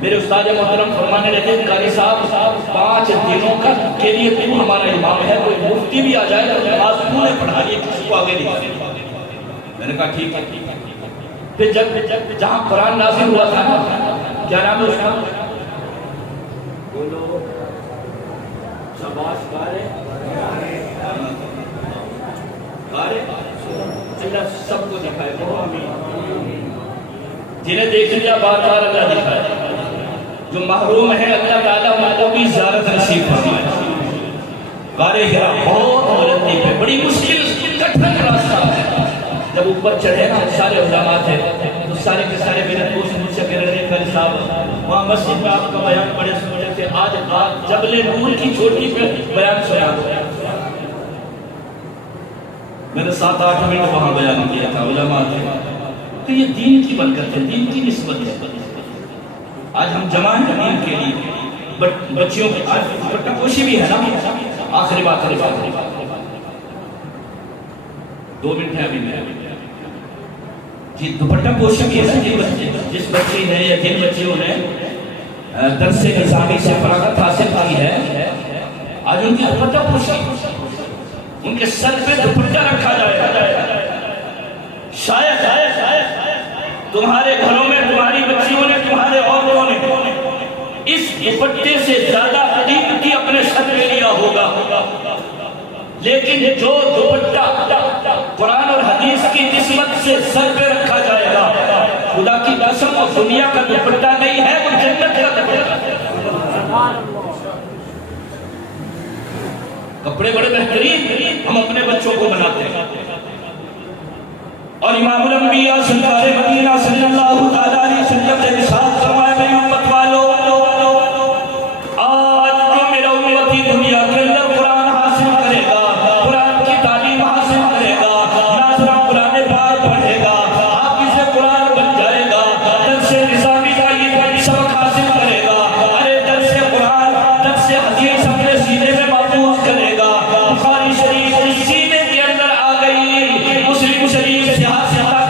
میرے استاد محترم فرمانے لگے قاری صاحب 5 دنوں کا کے لیے تو ہمارا امام ہے، کوئی مفتی بھی آ جائے تو نماز تو نے پڑھانی ہے، کسی کو آگے نہیں۔ میں نے کہا ٹھیک ہے۔ پھر جب جہاں قرآن نازل ہوا تھا نا، کیا نام ہے اس کا؟ بولو شاباش کارے اللہ سب کو دکھائے، جنہیں دیکھ لیا بار بار اللہ دکھائے، جو محروم ہے اللہ تعالیٰ ان کو بھی زیارت نصیب فرمائے۔ غار ہرا بہت بلندی پہ، بڑی مشکل کٹھن راستہ ہے۔ جب اوپر چڑھے نا سارے علماء تھے تو سارے کے سارے میرے دوست مجھ سے کہہ رہے تھے قاری صاحب وہاں مسجد میں آپ کا بیان بڑے سننے تھے، آج جبل نور کی چھوٹی پہ بیان سنا دو۔ میں نے 7-8 منٹ وہاں بیان کیا تھا، علماء تھے کہ یہ دین کی برکت ہے، دین کی نسبت ہے۔ آج ہم جمع ہیں دین کے لیے، بچیوں کی دوپٹہ پوشی بھی ہے نا۔ آخری بات 2 منٹ ہے ابھی میں جی، دوپٹہ پوشی بھی ہے۔ جس بچی نے یا جن بچیوں نے درس نظامی سے فراغت حاصل کی ہے، آج ان کی دوپٹہ پوشی، ان کے سر پہ دوپٹہ رکھا جائے۔ شاید تمہارے گھروں میں تمہاری بچیوں نے، تمہارے عورتوں نے اس دوپٹے سے زیادہ قیمتی اپنے سر پہ لیا ہوگا، لیکن جو دوپٹہ قرآن اور حدیث کی نسبت سے سر پہ رکھا جائے گا، خدا کی قسم وہ دنیا کا دوپٹہ نہیں ہے، وہ جنت کا دوپٹہ ہے۔ کپڑے بڑے بہترین ہم اپنے بچوں کو بناتے ہیں، اور امام الانبیاء سرکار مدینہ صلی اللہ علیہ وسلم نے ارشاد فرمایا میری امت والو، آج جو میرا امتی دنیا کے اندر قرآن حاصل کرے گا، قرآن کی تعلیم حاصل کرے گا، نہ صرف قرآن پاک پڑھے گا، آپ سے قرآن بن جائے گا، درس نظامی کا یہ سبق حاصل کرے گا، ارے درس قرآن درس حدیث اپنے سینے میں محفوظ کرے گا، بخاری شریف سینے کے اندر آ گئی، مسلم شریف سے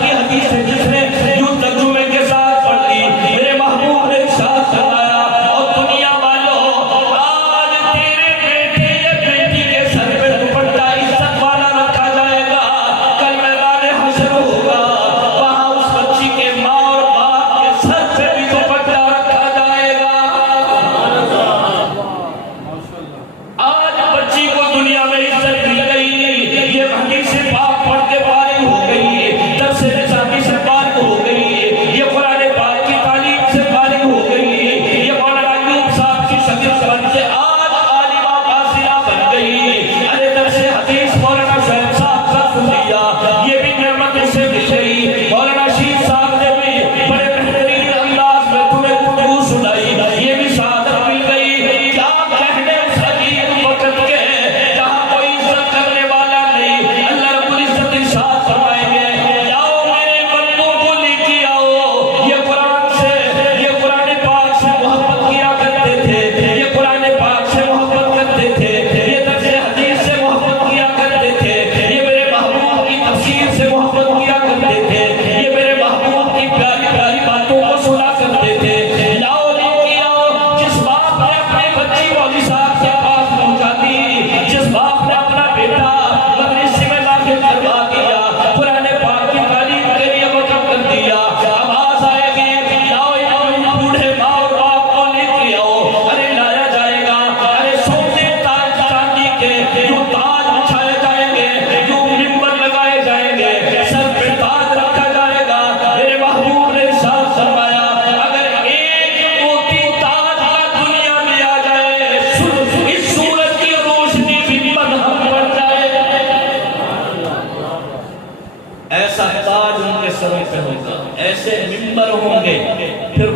کی حدیث ہے جس نے یوں ترجمے کے ساتھ پڑھ دی، میرے محبوب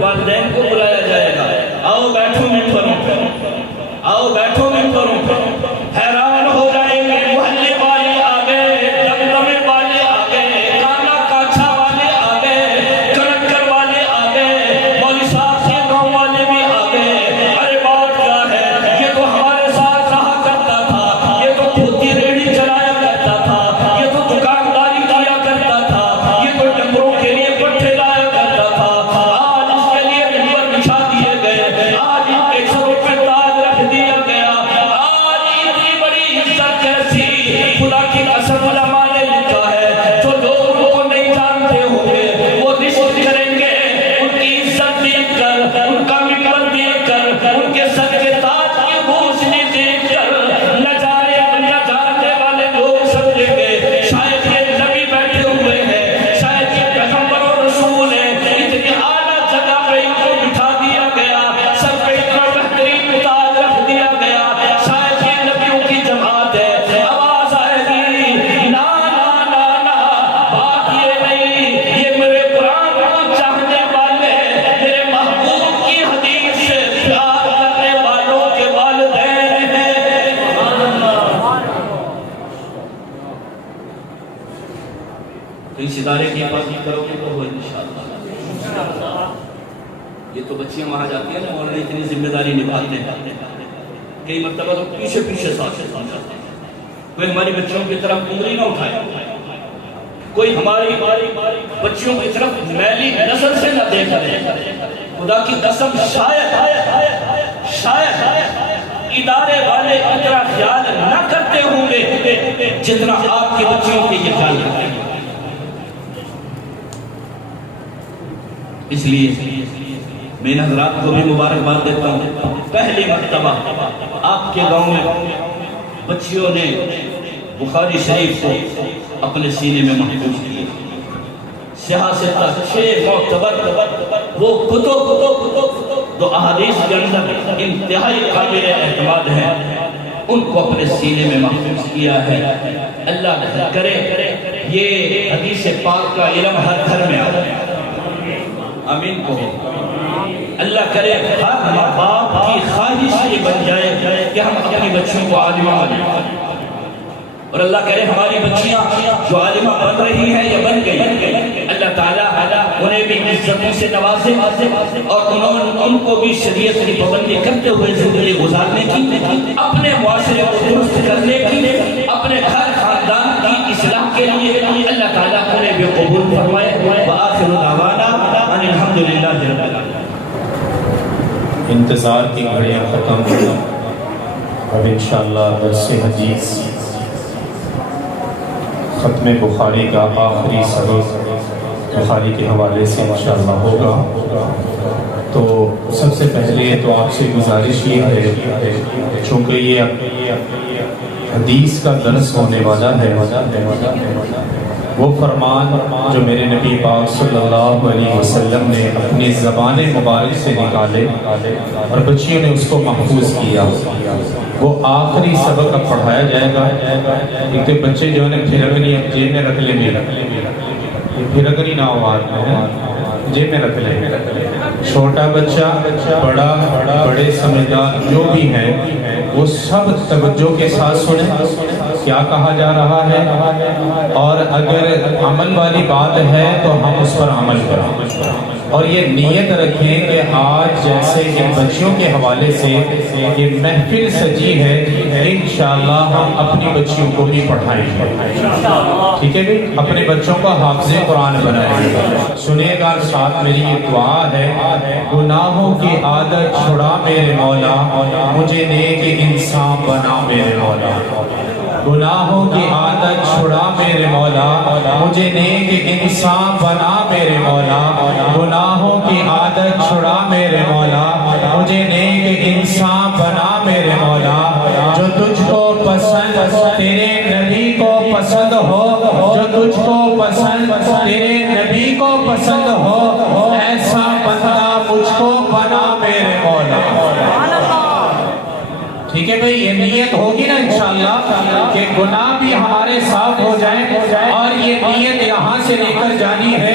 والدین کو بلایا جائے گا. آؤ بیٹھو ممبروں پر, آؤ بیٹھو ممبروں پر. حیران ہو جائیں گے, محلے والے آ گئے, دمدمے والے آ گئے, کانا کاچھا والے آ گئے, کرکر والے آ گئے, مولوی صاحب کے گاؤں والے بھی آ گئے. ارے بات کیا ہے, یہ تو ہمارے ساتھ رہا کرتا تھا, یہ تو کھوتی ریڑھی چلایا کرتا تھا, یہ تو دکانداری کیا کرتا تھا, یہ تو ڈنگروں کے لیے پٹھے لایا کرتا تھا. آج اس کے لیے ممبر بچھا دیے گئے, آج ان کے سروں پہ تاج رکھ دیا گیا. آج اتنی بڑی عزت کیسی, خدا کی قسم علماء نے لکھا ہے, جو لوگ ان کو نہیں جانتے ہوں گے وہ رشک کریں گے ان کی عزت دیکھ کر, ان کا ممبر دیکھ کر, ان کے سر کے تاج کی روشنی دیکھ کر. نہ جانے نہ جاننے والے لوگ سمجھیں گے شاید یہ نبی بیٹھے ہوئے ہیں, شاید یہ پیغمبر اور رسول ہیں. اتنی اعلیٰ جگہ پہ ان کو بٹھا دیا گیا, سر پہ اتنا بہترین تاج رکھ دیا گیا, شاید یہ نبیوں کی جماعت ہے. آواز آئے گی, نا نا نا نا, بات یہ نہیں, یہ میرے قرآن کو چاہنے والے, میرے محبوب کی حدیث سے پیار کرنے والوں کے والدین ہیں. تو اس ادارے کی حفاظت کرو گے تو ہو انشاءاللہ. یہ تو بچیاں وہاں جاتی ہیں نا, مولانا اتنی ذمہ داری نبھاتے ہیں, کئی مرتبہ تو پیچھے پیچھے ساتھ جاتے ہیں. کوئی ہماری بچیوں کی طرف انگلی نہ اٹھائے, کوئی ہماری بچیوں کی طرف میلی نظر سے نہ دیکھے. خدا کی قسم شاید ادارے والے اتنا خیال نہ کرتے ہوں گے جتنا آپ کی بچیوں کے یہ خیال کرتے ہیں. اس لیے میں ان حضرات کو بھی مبارکباد دیتا ہوں. پہلی مرتبہ آپ کے گاؤں میں بچیوں نے بخاری شریف کو اپنے سینے میں محفوظ کیا. سیاہ سے چھ معتبر وہ کتب جو احادیث کے اندر انتہائی قابل اعتماد ہیں, ان کو اپنے سینے میں محفوظ کیا ہے. اللہ کرے یہ حدیث پاک کا علم ہر گھر میں آ جائے. آمین کو اللہ کرے ہر ماں باپ کی خواہش یہ بن جائے کہ ہم اپنی بچیوں کو عالمہ بنائیں, اور اللہ کرے ہماری بچیاں جو عالمہ بن رہی ہیں یا بن گئی, اللہ تعالیٰ انہیں بھی عزتوں سے نوازے, اور ان کو بھی شریعت کی پابندی کرتے ہوئے زندگی گزارنے کی, اپنے معاشرے کو درست کرنے کی, اپنے گھر خاندان کی اصلاح کے لیے اللہ تعالیٰ انہیں بھی قبول فرمائے. وآخر دعوانا ان الحمدللہ رب العالمین. انتظار کی گھڑیاں ختم ہو, اب انشاءاللہ درس حدیث ختم بخاری کا آخری سبق بخاری کے حوالے سے انشاءاللہ ہوگا. تو سب سے پہلے تو آپ سے گزارش یہ ہے, چونکہ یہ حدیث کا درس ہونے والا ہے, وہ فرمان جو میرے نبی پاک صلی اللہ علیہ وسلم نے اپنی زبان مبارک سے نکالے اور بچیوں نے اس کو محفوظ کیا, وہ آخری سبق اب پڑھایا جائے گا. کیونکہ بچے جو ہے نا پھرگنی اب جیب میں رکھ لیں گے, پھرگنی نہ آواز میں جیب میں رکھ لیں گے. چھوٹا بچہ بڑا بڑے سمجھدار جو بھی ہیں وہ سب توجہ کے ساتھ سنیں کیا کہا جا رہا ہے, اور اگر عمل والی بات ہے تو ہم اس پر عمل کریں, اور یہ نیت رکھیں کہ آج جیسے ان بچیوں کے حوالے سے یہ محفل سجی ہے, انشاءاللہ ہم اپنی بچیوں کو بھی پڑھائیں گے. ٹھیک ہے بھی, اپنے بچوں کو حافظ قرآن بنائیں گے. سنیے گا ساتھ میری یہ دعا ہے, گناہوں کی عادت چھڑا میرے مولا, مجھے نیک انسان بنا میرے مولا. گناہوں کی عادت چھڑا میرے مولا, مجھے نیک انسان بنا میرے مولا. گناہوں کی عادت چھڑا میرے مولا, مجھے نیک انسان بنا میرے مولا. جو تجھ کو پسند تیرے نبی کو پسند ہو, جو تجھ کو پسند تیرے نبی کو پسند ہو, ایسا بندہ مجھ کو بنا میرے مولا. ٹھیک ہے بھئی, یہ نیت ہوگی نا انشاءاللہ کہ گناہ بھی ہمارے صاف ہو جائیں, اور یہ نیت یہاں سے لے کر جانی ہے.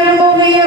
al-Mughira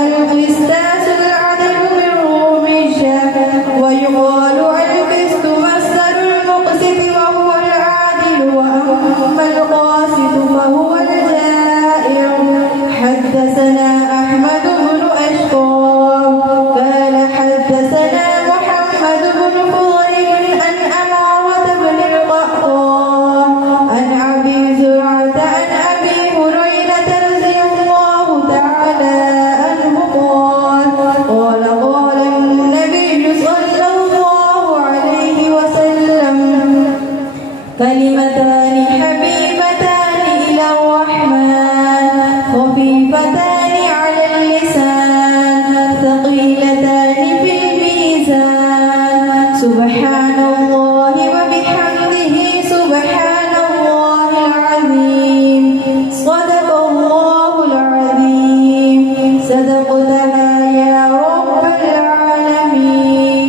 القسطاس العدل من روم الشام ويقال القسط مصدر المقسط وهو العادل وأما القاسط فهو الجائر. حدثنا أحمد بن أشقر قال حدثنا محمد بن فضيل عن أمارة بن القحطان عن أبي زرعة عن أبي هريرة رضي الله تعالى عنه قال قال النبي صلى الله عليه وسلم كلمتان حبيبتان إلى الرحمن خفيفتان على اللسان ثقيلتان في الميزان سبحان الله وبحمده سبحان الله العظيم صدق الله العظيم صدقتها يا رب العالمين.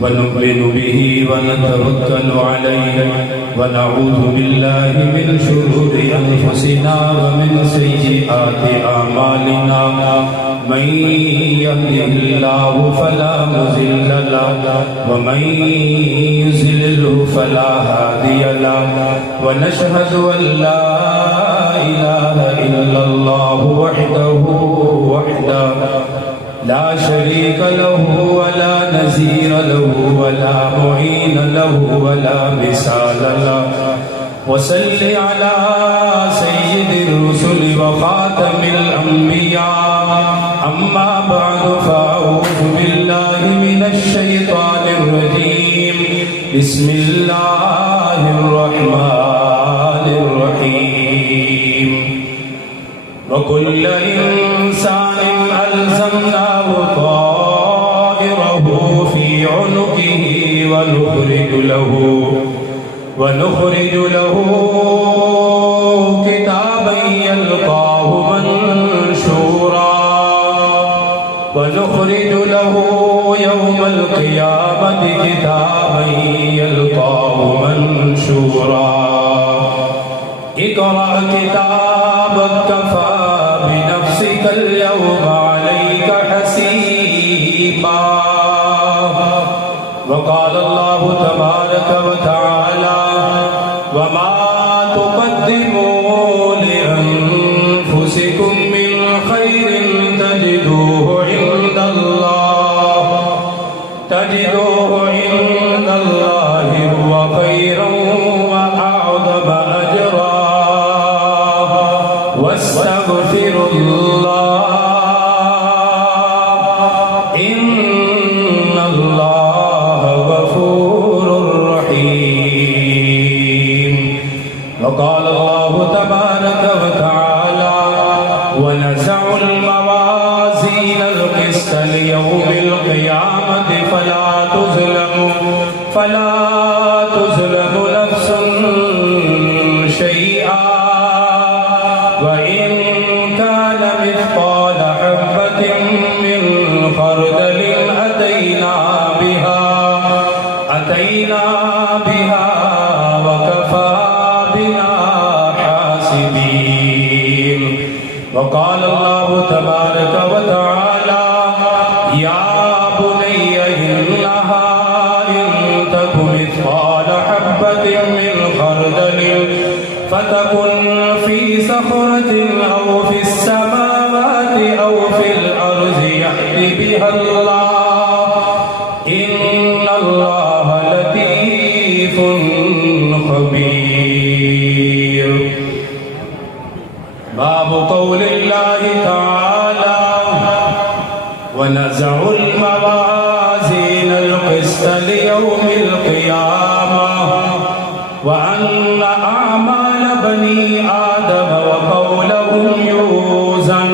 ونؤمن به ونتوكل عليه ونعوذ بالله من شرور أنفسنا ومن سيئات أعمالنا من يهده الله فلا مضل له ومن يضلل فلا هادي له ونشهد أن لا إله إلا الله وحده لا شريك له ولا نظير له ولا معين له ولا مثال له وصل على سيد الرسل وخاتم الأنبياء أما بعد فأعوذ بالله من الشيطان الرجيم بسم الله الرحمن الرحيم وكل إنسان ألزمناه طائره في عنقه ونخرج له كتابا يلقاه منشورا ونخرج له يوم القيامة كتابا يلقاه منشورا اقرأ كتابك كفى بنفسك اليوم عليك حسيبا وقال الله تبارك وتعالى وما تقدموا لأنفسكم من خير تجدوه عند الله هو خيرا وأعظم أجرا واستغفر الله إن الله غفور رحيم وقال الله تبارك وتعالى ونزع الموازين القسط ليوم القيامة فلا تظلم نفس شيئا وإن كان مثقال حبة من خردل أتينا بها وكفى بنا حاسبين وقال الله تبارك وتعالى يا بني إنها إن تك مثقال حبة من خردل فتكن في صخرة أو في السماوات أو في الأرض يأت بها الله إن الله لطيف خبير باب قول الله تعالى ونزع الموازين القسط ليوم القيامة وأن أعمال بني آدم وقولهم يوزن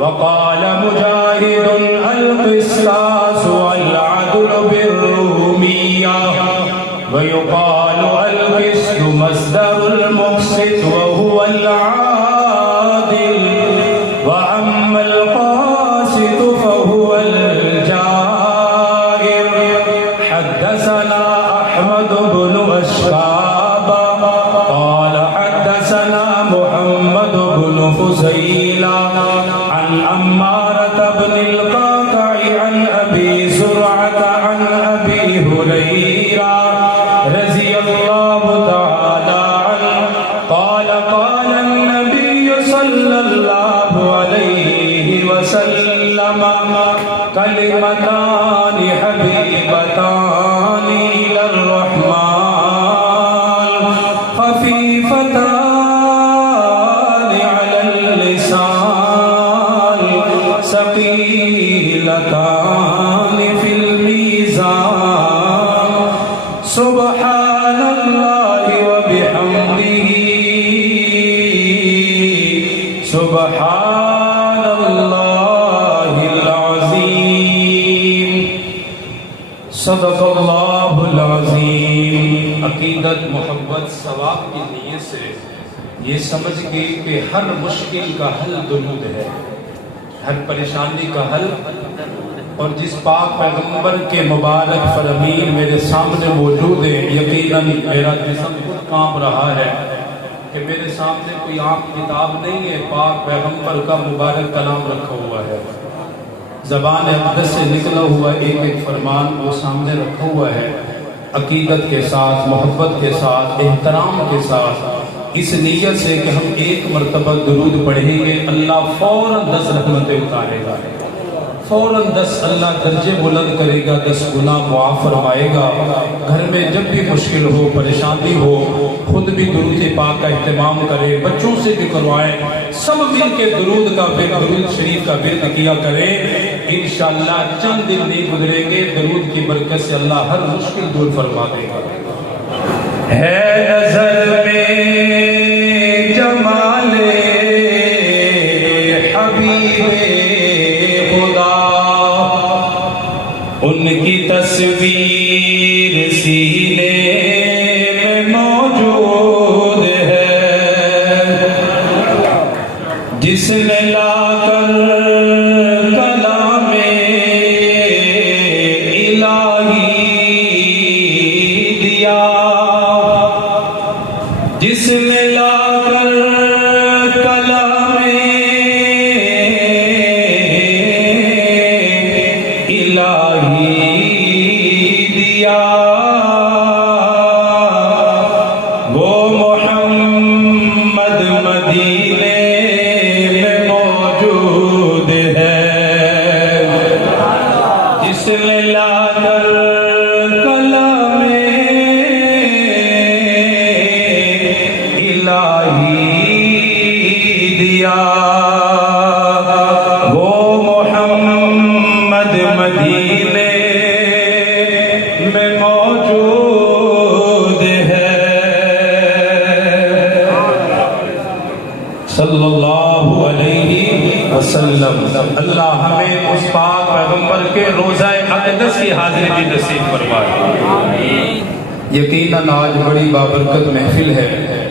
وقال مجاهد القسطاس والعدل بالرومية ويقال القسط مصدر المقسط وهو العادل وأما القاسط فهو الجائر حدثنا أحمد بن أشكاب قال حدثنا محمد بن فزيلا عن أمارة بن القاقع عن أبي زرعة عن أبي هريرة رضي الله تعالى عنه قال قال النبي صلى الله عليه وسلم كلمتان حبيبتان إلى الرحمن خفيفتان على اللسان ثقيلتان في الميزان سبحان الله وبحمده سبحان الله العظيم صدق اللہ العظیم. عقیدت محبت ثواب کی نیت سے یہ سمجھ کے کہ ہر مشکل کا حل درود ہے، ہر پریشانی کا حل اور جس پاک پیغمبر کے مبارک فرامین میرے سامنے موجود ہے، یقیناً میرا جسم خود کانپ رہا ہے کہ میرے سامنے کوئی عام کتاب نہیں ہے، پاک پیغمبر کا مبارک کلام رکھا ہوا ہے، زبان اقدس سے نکلا ہوا ایک ایک فرمان وہ سامنے رکھا ہوا ہے، عقیدت کے ساتھ، محبت کے ساتھ، احترام کے ساتھ، اس نیت سے کہ ہم ایک مرتبہ درود پڑھیں گے، اللہ فوراً 10 رحمتیں اتارے گا، فوراً 10 اللہ درجے بلند کرے گا، 10 گناہ معاف فرمائے گا۔ گھر میں جب بھی مشکل ہو، پریشانی ہو، خود بھی درود پاک کا اہتمام کرے، بچوں سے بھی کروائیں، سب مل کے درود شریف کا ورد کیا کریں، انشاءاللہ چند دن نہیں گزریں گے، درود کی برکت سے اللہ ہر مشکل دور فرما دے گا۔ ہے نظر میں جمال حبیب خدا، ان کی تصویر سینے میں موجود ہے، جس نے لا کر کلام الہی دیا، جس نے لا کر کلام الہی دیا، وہ محمد مدینے میں موجود ہے، جس نے لا کر کلام الہی دیا، وہ محمد مدینے میں موجود ہے، صلی اللہ علیہ وسلم۔ اللہ ہمیں اس پاک پیغمبر کے روزہ اقدس کی حاضری بھی نصیب فرمائے۔ یقیناً آج بڑی بابرکت محفل ہے،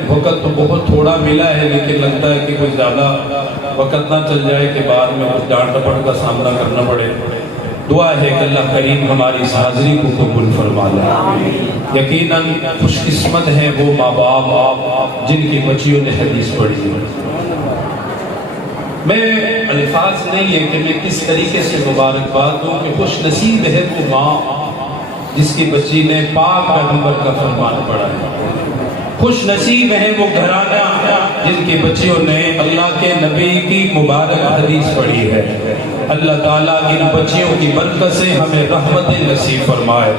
وقت تو بہت تھوڑا ملا ہے، لیکن لگتا ہے کہ کچھ زیادہ وقت نہ چل جائے کہ بعد میں کچھ ڈانٹ ڈپٹ کا سامنا کرنا پڑے۔ دعا ہے کہ اللہ کریم ہماری اس حاضری کو قبول فرما لے۔ یقیناً خوش قسمت ہیں وہ ماں باپ جن کی بچیوں نے حدیث پڑھی ہے۔ میں الفاظ نہیں ہے کہ میں کس طریقے سے مبارکباد دوں کہ خوش نصیب ہے وہ ماں جس کی بچی نے پاک پیغمبر کا فرمان پڑھا ہے، خوش نصیب ہے وہ گھرانہ جن کی بچیوں نے اللہ کے نبی کی مبارک حدیث پڑھی ہے۔ اللہ تعالیٰ ان بچیوں کی برکت سے ہمیں رحمت نصیب فرمائے۔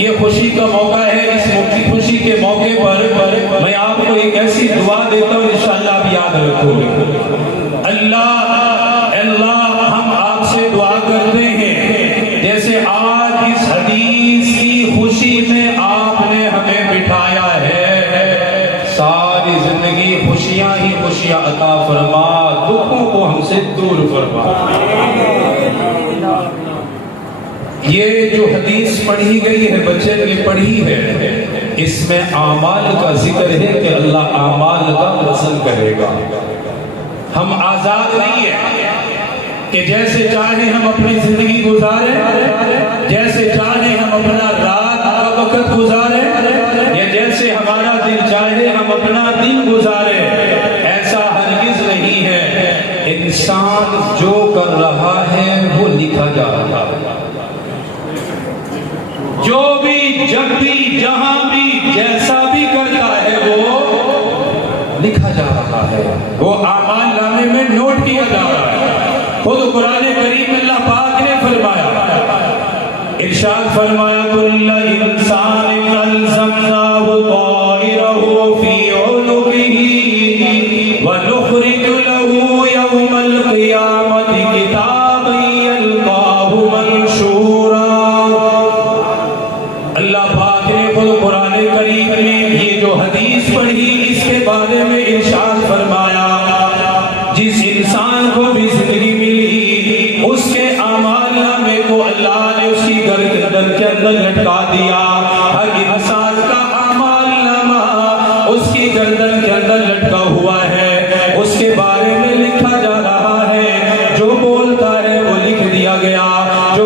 یہ خوشی کا موقع ہے، اس خوشی کے موقع پر میں آپ کو ایک ایسی دعا دیتا ہوں، انشاءاللہ آپ یاد رکھو گے۔ اللہ ہم آپ سے دعا کرتے ہیں جیسے آج اس حدیث کی خوشی میں آپ نے ہمیں بٹھایا ہے، ساری زندگی خوشیاں ہی خوشیاں عطا فرما، دکھوں کو ہم سے دور فرما۔ یہ جو حدیث پڑھی گئی ہے، بچے نے پڑھی ہے، اس میں اعمال کا ذکر ہے کہ اللہ اعمال کا پسند کرے گا۔ ہم آزاد نہیں ہیں کہ جیسے چاہیں ہم اپنی زندگی گزاریں، جیسے چاہیں ہم اپنا رات کا وقت گزاریں، یا جیسے ہمارا دل چاہے ہم اپنا دن گزاریں، ایسا ہرگز نہیں ہے۔ انسان جو کر رہا ہے وہ لکھا جا رہا ہے، جو بھی جب بھی جہاں بھی جیسا بھی کرتا ہے وہ لکھا جا رہا ہے، وہ اعمال نامے میں نوٹ کیا جا رہا ہے۔ خود قرآن کریم میں اللہ پاک نے فرمایا، ارشاد فرمایا کل انسان الزمناہ طائرہ فی عنقہ ونخرج له یوم القیامۃ کتابا یلقاہ منشورا۔ اللہ پاک نے خود قرآن کریم میں یہ جو حدیث پڑھی اس کے بارے میں ارشاد فرمایا، جس انسان کو بھی زندگی ملی اس کے اعمال نامے کو اللہ نے اس کی گردن کے اندر لٹکا دیا۔ ہر انسان کا اعمال نامہ اس کی گردن کے اندر لٹکا ہوا ہے، اس کے بارے میں لکھا جا رہا ہے، جو بولتا ہے وہ لکھ دیا گیا، جو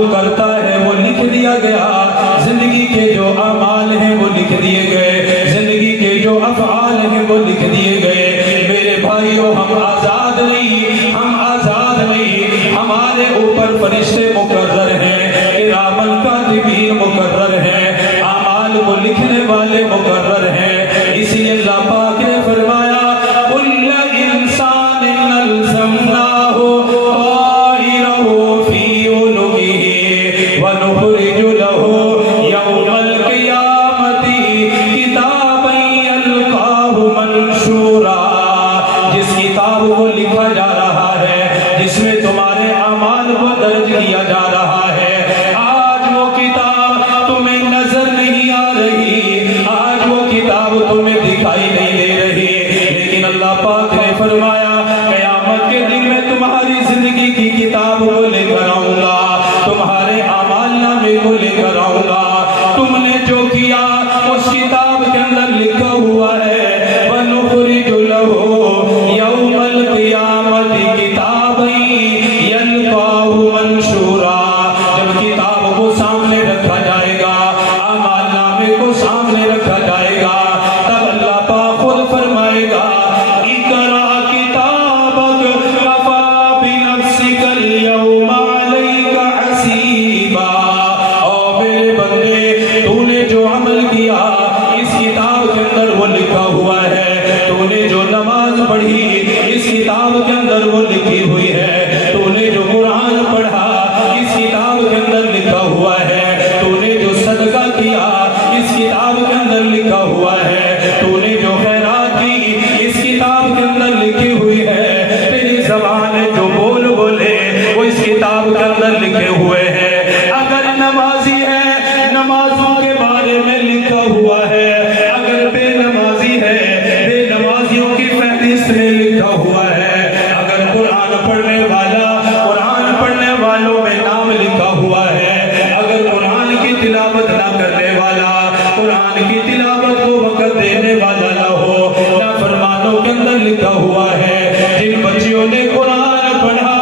کتاب کے اندر لکھے ہوئے ہیں. اگر نمازی ہے نمازوں کے بارے میں لکھا ہوا ہے, اگر بے نمازی ہے بے نمازیوں کی فہرست میں لکھا ہوا ہے, اگر قرآن پڑھنے والا قرآن پڑھنے والوں میں نام لکھا ہوا ہے, اگر قرآن کی تلاوت نہ کرنے والا قرآن کی تلاوت کو وقت دینے والا نہ ہو, نافرمانوں کے اندر لکھا ہوا ہے. جن بچیوں نے قرآن پڑھا,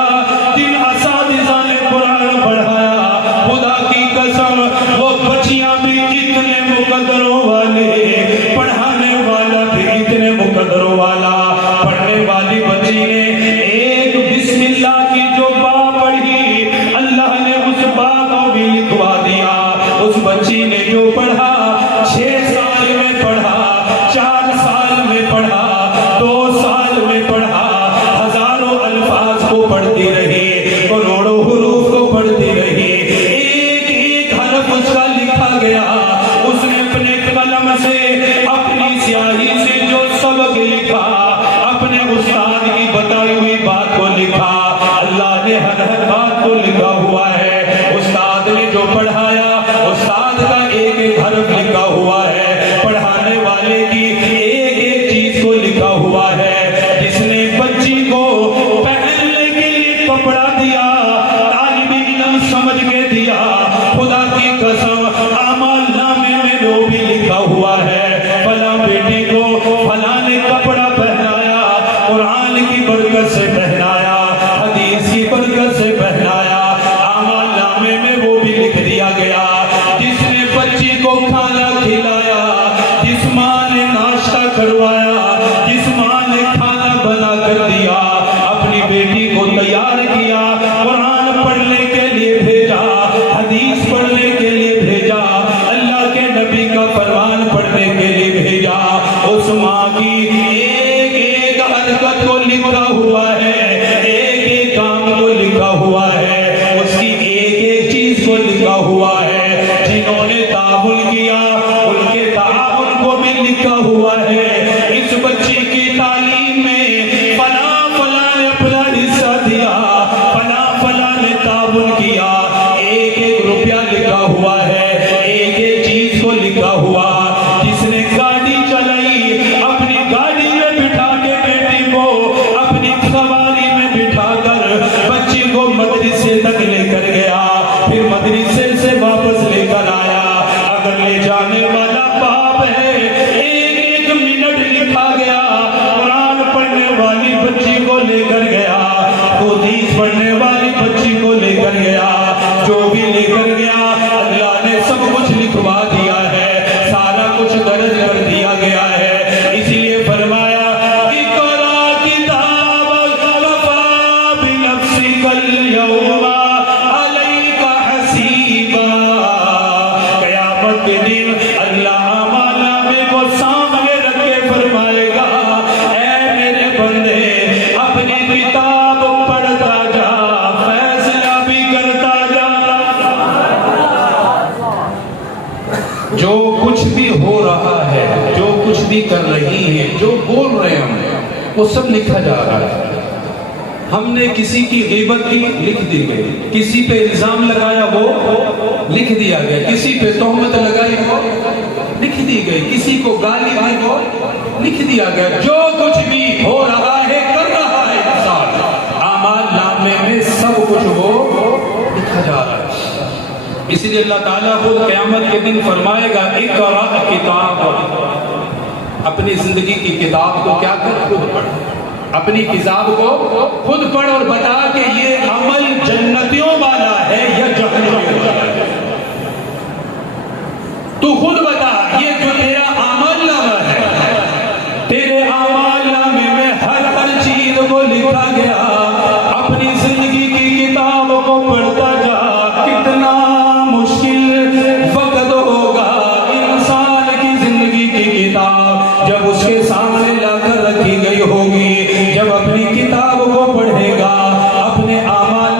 جن اساتذہ نے قرآن پڑھایا, خدا کی قسم وہ بچیاں بھی اتنے مقدروں والے, پڑھانے والا بھی اتنے مقدروں والا. پڑھنے والی بچی نے ایک بسم اللہ کی جو با پڑھی, اللہ نے اس با کو بھی لکھوا دیا. اس بچی نے جو پڑھا 6 سال میں پڑھا, 4 سال میں پڑھا, 2 سال میں پڑھا, ہزاروں الفاظ کو پڑھتی رہی, کروڑوں حروف کو پڑھتی رہی, ایک ایک حرف اس کا لکھا گیا. اس نے اپنے قلم سے اپنی سیاہی سے جو سبق لکھا, اپنے استاد کی بتائی ہوئی بات کو لکھا. اللہ نے ہر ہر بات کو لکھا ہوا ہے. استاد نے جو پڑھایا استاد کا ایک ایک حرف لکھا ہوا ہے, پڑھانے والے کی ایک ایک چیز کو لکھا ہوا ہے. جس نے بچی کو پہننے کے لیے کپڑا دیا, طالب علم سمجھ کے دیا, خدا کی قسم اعمال نامے میں وہ بھی لکھا ہوا ہے, فلاں بیٹی کو فلاں نے کپڑا پہنایا, قرآن کی برکت سے پہنایا, حدیث کی برکت سے پہنایا. اعمال نامے میں وہ بھی لکھ دیا گیا. جس نے بچی کو کھانا کھلایا, جس ماں نے ناشتہ کروایا, جس ماں نے کھانا بنا کر دیا, اپنی بیٹی کو تیار کیا, قرآن پڑھنے کے لیے بھیجا, حدیث پڑھنے کے لیے بھیجا, اللہ کے نبی کا فرمان پڑھنے کے لیے بھیجا. اس ماں کی ایک ایک حرکت کو لکھا ہوا ہے, ایک ایک کام کو لکھا ہوا ہے, اس کی ایک ایک چیز کو لکھا ہوا ہے. جنہوں نے تعاون کیا ان کے تعاون کو بھی لکھا ہوا ہے. اس بچی کی تعلیم میں فلاں فلاں نے اپنا حصہ دیا, فلاں فلاں نے تعاون کیا, ایک ایک روپیہ لکھا ہوا ہے, ایک ایک چیز کو لکھا ہوا. جس نے گاڑی چلائی اپنی گاڑی میں بٹھا کے بیٹی کو اپنی سواری میں بٹھا کر بچی کو مدرسے تک لے کر گیا, پھر مدرسے سے واپس لے کر آیا. اگر لے جانے والا باپ ہے, ایک ایک منٹ لکھا گیا. قرآن پڑھنے والی بچی کو لے کر گیا, حدیث پڑھنے والی بچی کو لے کر گیا, جو بھی لے کر گیا اللہ نے سب کچھ لکھوا دیا ہے, سارا کچھ درج کر دیا گیا ہے. اسی لیے فرمایا اقرا کتابک کفی بنفسک الیوم علیک حسیبا. قیامت کے دن اللہ اعمال نامے کو سامنے رکھ کے فرمائے گا, اے میرے بندے اپنی کتاب پڑھتا جا, فیصلہ بھی کرتا جا. جو کچھ بھی ہو رہا ہے, جو کچھ بھی کر رہی ہے, جو بول رہے ہیں وہ سب لکھا جا رہا ہے. ہم نے کسی کی غیبت کی لکھ دی گئی, کسی پہ الزام لگایا وہ لکھ دیا گیا, کسی پہ تہمت لگائی وہ لکھ دی گئی, کسی کو گالی دی وہ لکھ دیا گیا. جو کچھ بھی ہو رہا ہے کر رہا ہے انسان, اعمال نامے میں سب کچھ وہ لکھا جا رہا ہے. اسی لیے اللہ تعالیٰ خود قیامت کے دن فرمائے گا اقرا کتاب, اپنی زندگی کی کتاب کو کیا کر خود پڑھ, اپنی کتاب کو خود پڑھ اور بتا کہ یہ عمل جنتیوں والا ہے یا جہنمیوں والا ہے. تو خود بتا, یہ جو تیرا اعمال نامہ ہے, تیرے اعمال نامے میں ہر ہر چیز کو لکھا گیا. اپنی زندگی کی کتاب کو پڑھتا جا. کتنا مشکل وقت ہوگا انسان کی زندگی کی کتاب جب اس کے سامنے لا کر رکھی گئی ہوگی, جب اپنی کتاب کو پڑھے گا, اپنے اعمال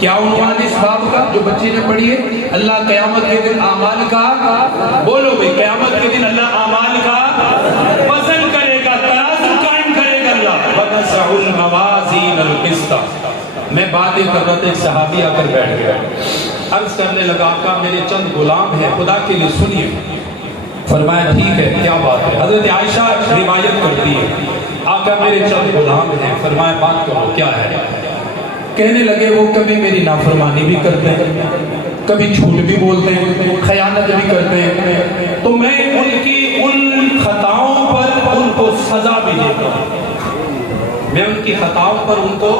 کیا عنوان اس باب کا جو بچے نے پڑھی ہے؟ اللہ قیامت کے دن اعمال کا، بولو بھئی، قیامت کے دن اللہ اعمال کا وزن کرے گا، ترازو قائم کرے گا اللہ۔ وَنَزَعُ الْمَوَازِينَ الْقِسْطَ۔ میں باتیں کر رہا تھا، ایک صحابی آ کر بیٹھ گیا، عرض کرنے لگا آقا میرے چند غلام ہیں، خدا کے لیے سنیے۔ فرمایا ٹھیک ہے، کیا بات ہے؟ حضرت عائشہ روایت کرتی ہے، آقا میرے چند غلام ہیں۔ فرمایا بات کرو، کیا ہے؟ کہنے لگے وہ کبھی میری نافرمانی بھی کرتے ہیں، کبھی جھوٹ بھی بولتے ہیں، خیانت بھی کرتے ہیں، تو میں ان کی ان خطاؤں پر ان کو سزا بھی دیتا ہوں، میں ان کی خطاؤں پر ان کو،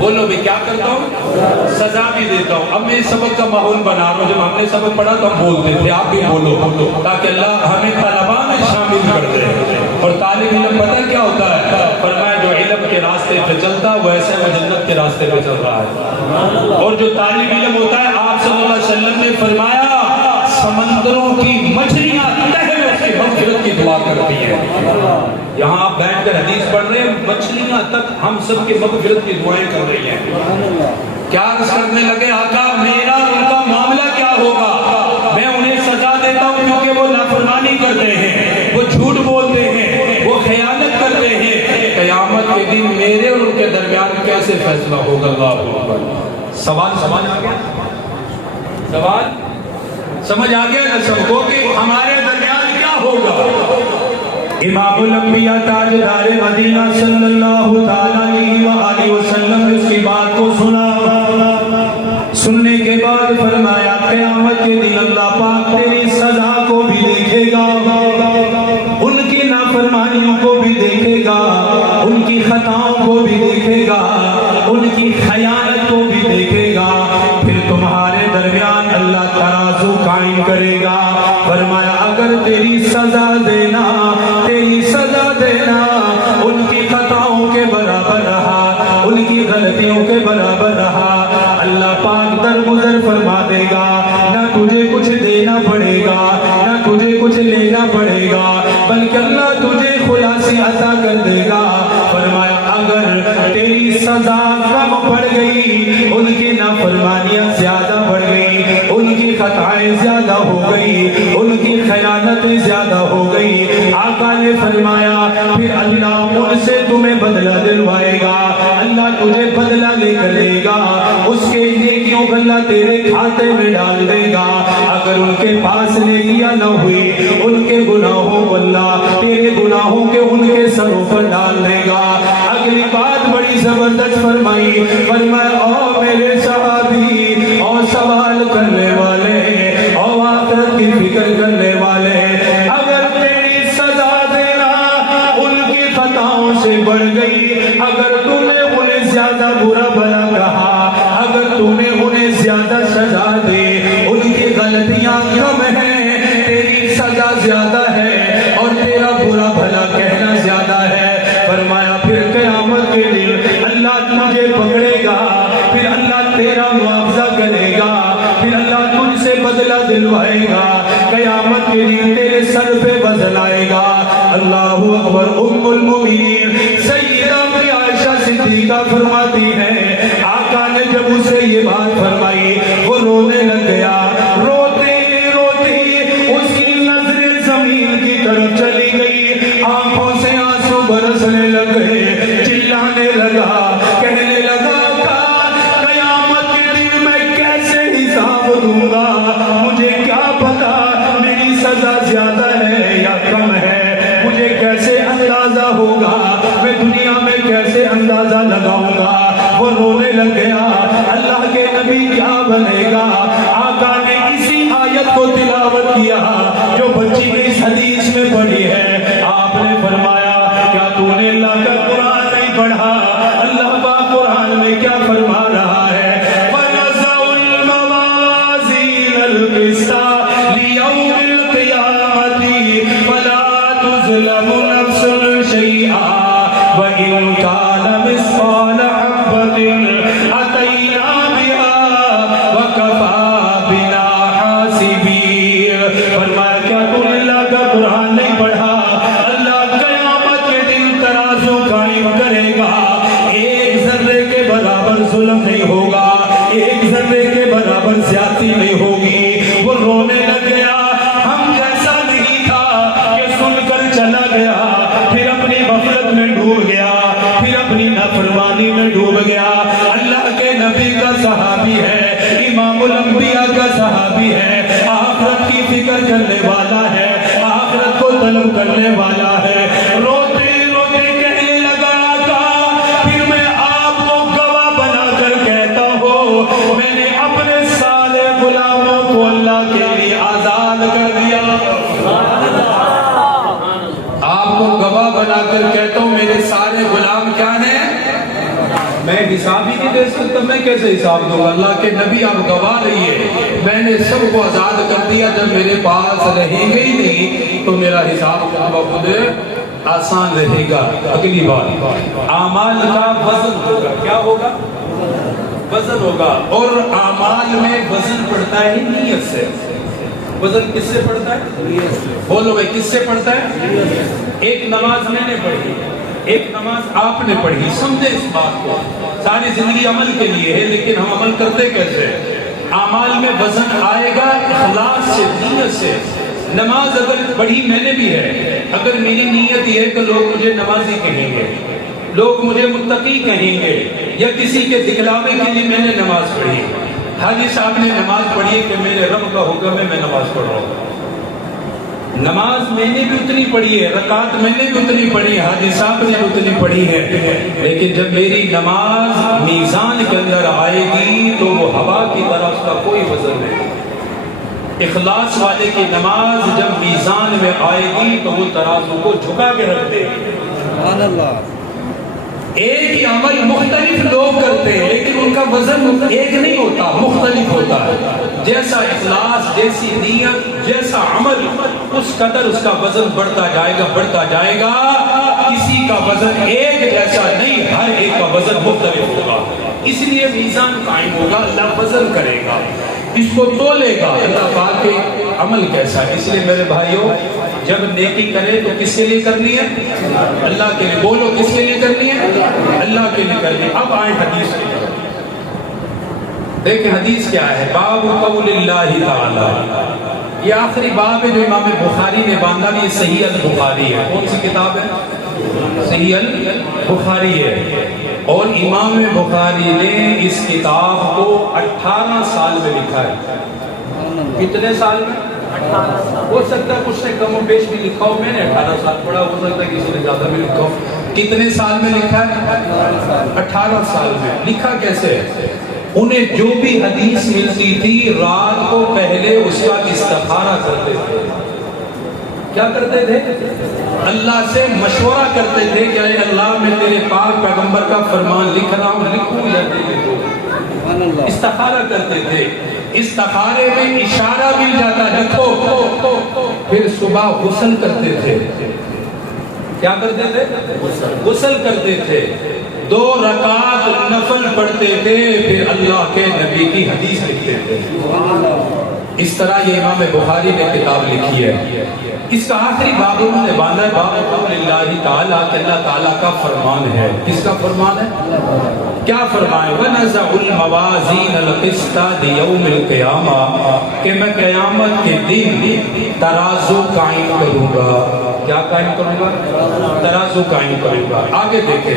بولو بھی کیا کرتا ہوں؟ سزا بھی دیتا ہوں۔ اب میں سبق کا ماحول بنا رہا ہوں، جب ہم نے سبق پڑھا تو ہم بولتے تھے، آپ بھی بولو تاکہ اللہ ہمیں طلباء میں شامل کر دے۔ اور طالب علم پتہ کیا ہوتا ہے؟ فرمایا جو علم کے راستے پہ چلتا ہے وہ ایسے وہ جنت کے راستے پہ چل رہا ہے، اور جو طالب علم ہوتا ہے، آپ صلی اللہ علیہ وسلم نے فرمایا سمندروں کی مچھلیاں تہہ میں اس کی مغفرت کی دعا کرتی ہیں۔ یہاں آپ بیٹھ کر حدیث پڑھ رہے ہیں، مچھلیاں تک ہم سب کے مغفرت کی دعائیں کر رہی ہیں۔ کیا عرض کرنے لگے آقا میرا ان کا معاملہ کیا ہوگا؟ میں انہیں سزا دیتا ہوں کیونکہ وہ نافرمانی کرتے ہیں، وہ جھوٹ بولتے ہیں، وہ خیانت کرتے ہیں۔ قیامت کے دن میرے اور ان کے درمیان کیسے فیصلہ ہوگا؟ اللہ اکبر۔ سوال سمجھ آ گیا؟ سوال سمجھ آ گیا نا سب کو کہ ہمارے درمیان کیا ہوگا؟ امام الانبیاء تاجدار مدینہ صلی اللہ علیہ وآلہ وسلم نے اس کی بات کو سنا، سننے کے بعد فرمایا قیامت کے دن اللہ پاک تیری سزا کو بھی دیکھے گا، ان کی نافرمانیوں کو بھی دیکھے گا، ان کی خطاؤں کو بھی دیکھے گا، ان کی خیانت کو بھی دیکھے گا، پھر تمہارے درمیان اللہ ترازو قائم کرے گا۔ فرمایا اگر تیری سزا دینا ان کی خطاؤں کے برابر رہا، ان کی غلطیوں کے برابر رہا، اللہ پاک درگزر فرما دے گا، نہ تجھے کچھ دینا پڑے گا، نہ تجھے کچھ لینا پڑے گا، بلکہ اللہ تجھے خلاصی عطا کر دے گا۔ فرمایا اگر تیری سزا کم پڑ گئی، ان کی نافرمانیاں زیادہ بڑھ گئی، ان کی خطائیں زیادہ ہو گئی، ان کی خیانتیں زیادہ ہو گئی، آقا نے فرمایا پھر اللہ ان سے تمہیں بدلہ دلوائے گا، اللہ تجھے بدلہ لے کر لے گا، اس کے نیکیوں کو اللہ تیرے کھاتے میں ڈال دے گا۔ اگر ان کے پاس نیکیاں نہ ہوئی، ان کے گناہوں کو اللہ تیرے گناہوں کے ان کے سروں پر ڈال دے گا۔ اگلی بات بڑی زبردست فرمائی، فرمایا او میرے صحابی، اور سوال کرنے والے، اور آخرت کی فکر کرنے والے، اگر تیری سزا دینا ان کی خطاؤں سے بڑھ گئی، اگر تمہیں انہیں زیادہ برا بھلا کہا، اگر تمہیں انہیں زیادہ سزا دے، ان کی غلطیاں کم ہیں، تیری سزا زیادہ ہے اور تیرا برا بھلا کہنا زیادہ ہے، فرمایا پھر قیامت کے دن اللہ تجھے پکڑے گا، پھر اللہ تیرا معاوضہ کرے گا، پھر اللہ تجھ سے بدلہ دلوائے گا، قیامت کے دن تیرے سر پہ وزن آئے گا۔ اللہ اکبر۔ ام المؤمنین سیدہ عائشہ صدیقہ فرماتی ہے آقا نے جب اسے یہ بات فرمائی وہ رونے لگ گیا، روتے روتے اس کی نظر زمین کی طرف چلی گئی، آنکھوں سے آنسو برسنے لگے، چلانے لگا، کہنے لگا قیامت کے دن میں کیسے حساب دوں گا، مجھے کیا پتا میری سزا زیادہ ہے یا کم ہے، مجھے کیسے اندازہ ہوگا، میں دنیا میں کیسے اندازہ لگاؤں گا۔ وہ رونے لگ گیا، اللہ کے نبی کیا بنے گا؟ آقا نے اسی آیت کو تلاوت کیا جو بچی نے اس حدیث میں پڑھی ہے، آپ نے فرمایا کیا تو نے اللہ کا قرآن نہیں پڑھا؟ اللہ پاک قرآن میں کیا فرما رہا ہے؟ وَنَزَعُ الْمَوَازِينَ الْقِسْطَ لِيَوْمِ الْقِيَامَةِ فَلَا تُظْلَمُ نَفْسٌ شَيْئًا وَإِنْ كَانَ مِثْقَالَ حَبَّةٍ أَتَيْنَا بِهَا وَكَفَى بِنَا حَاسِبِينَ۔ فرمایا کیا تو نے اللہ کا قرآن نہیں پڑھا؟ اللہ قیامت کے دن ترازو قائم کرے گا، ایک ذرے کے برابر ظلم نہیں ہوگا، ہونے والا ہے۔ روتے روتے کہنے لگا آقا پھر میں آپ کو گواہ بنا کر کہتا ہوں میں نے اپنے سارے غلاموں کو اللہ کے لیے آزاد کر دیا۔ آپ کو گواہ بنا کر کہتا ہوں میرے سارے غلام کیا ہیں؟ میں حساب ہی نہیں دے سکتا، میں کیسے حساب دوں گا؟ اللہ کے نبی آپ گواہ رہیے میں نے سب کو آزاد کر دیا، جب میرے پاس رہیں گے ہی نہیں تو میرا حساب خود آسان رہے گا۔ اگلی بات اعمال کا وزن ہوگا، کیا ہوگا؟ وزن ہوگا، اور اعمال میں وزن پڑتا ہے نیت سے۔ وزن کس سے پڑتا ہے؟ بولو بھائی کس سے پڑھتا ہے؟ ایک نماز میں نے پڑھی، ایک نماز آپ نے پڑھی، سمجھے اس بات کو؟ ساری زندگی عمل کے لیے ہے لیکن ہم عمل کرتے کیسے؟ اعمال میں وزن آئے گا اخلاص سے، نیت سے۔ نماز اگر پڑھی میں نے بھی ہے، اگر میری نیت یہ ہے کہ لوگ مجھے نمازی کہیں گے، لوگ مجھے متقی کہیں گے، یا کسی کے دکھلاوے کے لیے میں نے نماز پڑھی، حاجی صاحب نے نماز پڑھی کہ میرے رب کا حکم ہے میں نماز پڑھ رہا ہوں، نماز میں نے بھی اتنی پڑھی ہے، رکعت میں نے بھی اتنی پڑھی ہے، حاجی صاحب نے بھی اتنی پڑھی ہے، لیکن جب میری نماز میزان کے اندر آئے گی تو وہ ہوا کی طرح اس کا کوئی وزن نہیں۔ اخلاص والے کی نماز جب میزان میں آئے گی تو وہ ترازو کو جھکا کے رکھ دے گی۔ سبحان اللہ۔ ایک ہی عمل مختلف لوگ کرتے ہیں لیکن ان کا وزن ایک نہیں ہوتا، مختلف ہوتا ہے۔ جیسا اخلاص، جیسی نیت، جیسا عمل، اس قدر اس کا وزن بڑھتا جائے گا، بڑھتا جائے گا۔ کسی کا وزن ایک جیسا نہیں، ہر ایک کا وزن مختلف ہوگا، اس لیے میزان قائم ہوگا، اللہ وزن کرے گا، اس کو تولے گا، اللہ پاک کے عمل کیسا ہے۔ اس لیے میرے بھائیوں جب نیکی کرے تو کس کے لیے کرنی ہے؟ اللہ کے لیے۔ بولو کس کے لیے کرنی ہے؟ اللہ کے لیے کرنی ہے۔ اب آئیں حدیث کی طرف، دیکھیں حدیث کیا ہے۔ باب قول اللہ تعالی، یہ آخری باب ہے جو امام بخاری نے باندھا، یہ صحیح البخاری ہے۔ کون سی کتاب ہے؟ صحیح البخاری ہے، اور امام بخاری نے اس کتاب کو 18 سال میں لکھا ہے۔ کتنے سال میں؟ ہو سکتا ہے کچھ نے کم و بیش بھی لکھا ہو، میں نے 18 سال پڑھا، ہو سکتا ہے کسی نے زیادہ بھی لکھا ہو۔ کتنے سال میں لکھا ہے؟ 18 سال میں۔ لکھا کیسے ہے؟ انہیں جو بھی حدیث ملتی تھی رات کو پہلے اس کا استخارہ کرتے تھے۔ کیا کرتے تھے؟ اللہ سے مشورہ کرتے تھے کہ اے اللہ میں تیرے پاک پیغمبر کا فرمان لکھ رہا ہوں، لکھوں یا دے دو۔ استخارہ کرتے تھے، استخارے میں اشارہ مل جاتا لکھو، پھر صبح غسل کرتے تھے۔ کیا کرتے تھے؟ غسل کرتے تھے، 2 رکعت نفل پڑھتے تھے، پھر اللہ کے نبی کی حدیث لکھتے تھے۔ اس طرح یہ امام بخاری نے کتاب لکھی ہے۔ اس کا آخری باب انہوں نے باندھا ہے باب قول اللہ تعالیٰ، کہ اللہ تعالیٰ کا فرمان ہے۔ کس کا فرمان ہے؟ کیا فرمائے؟ وَنَزَعُ الْمَوَازِينَ الْقِسْطَ لِيَوْمِ الْقِيَامَةِ، کہ میں قیامت کے دن ترازو قائم کروں گا۔ کیا قائم کروں گا؟ ترازو قائم کروں گا۔ آگے دیکھیں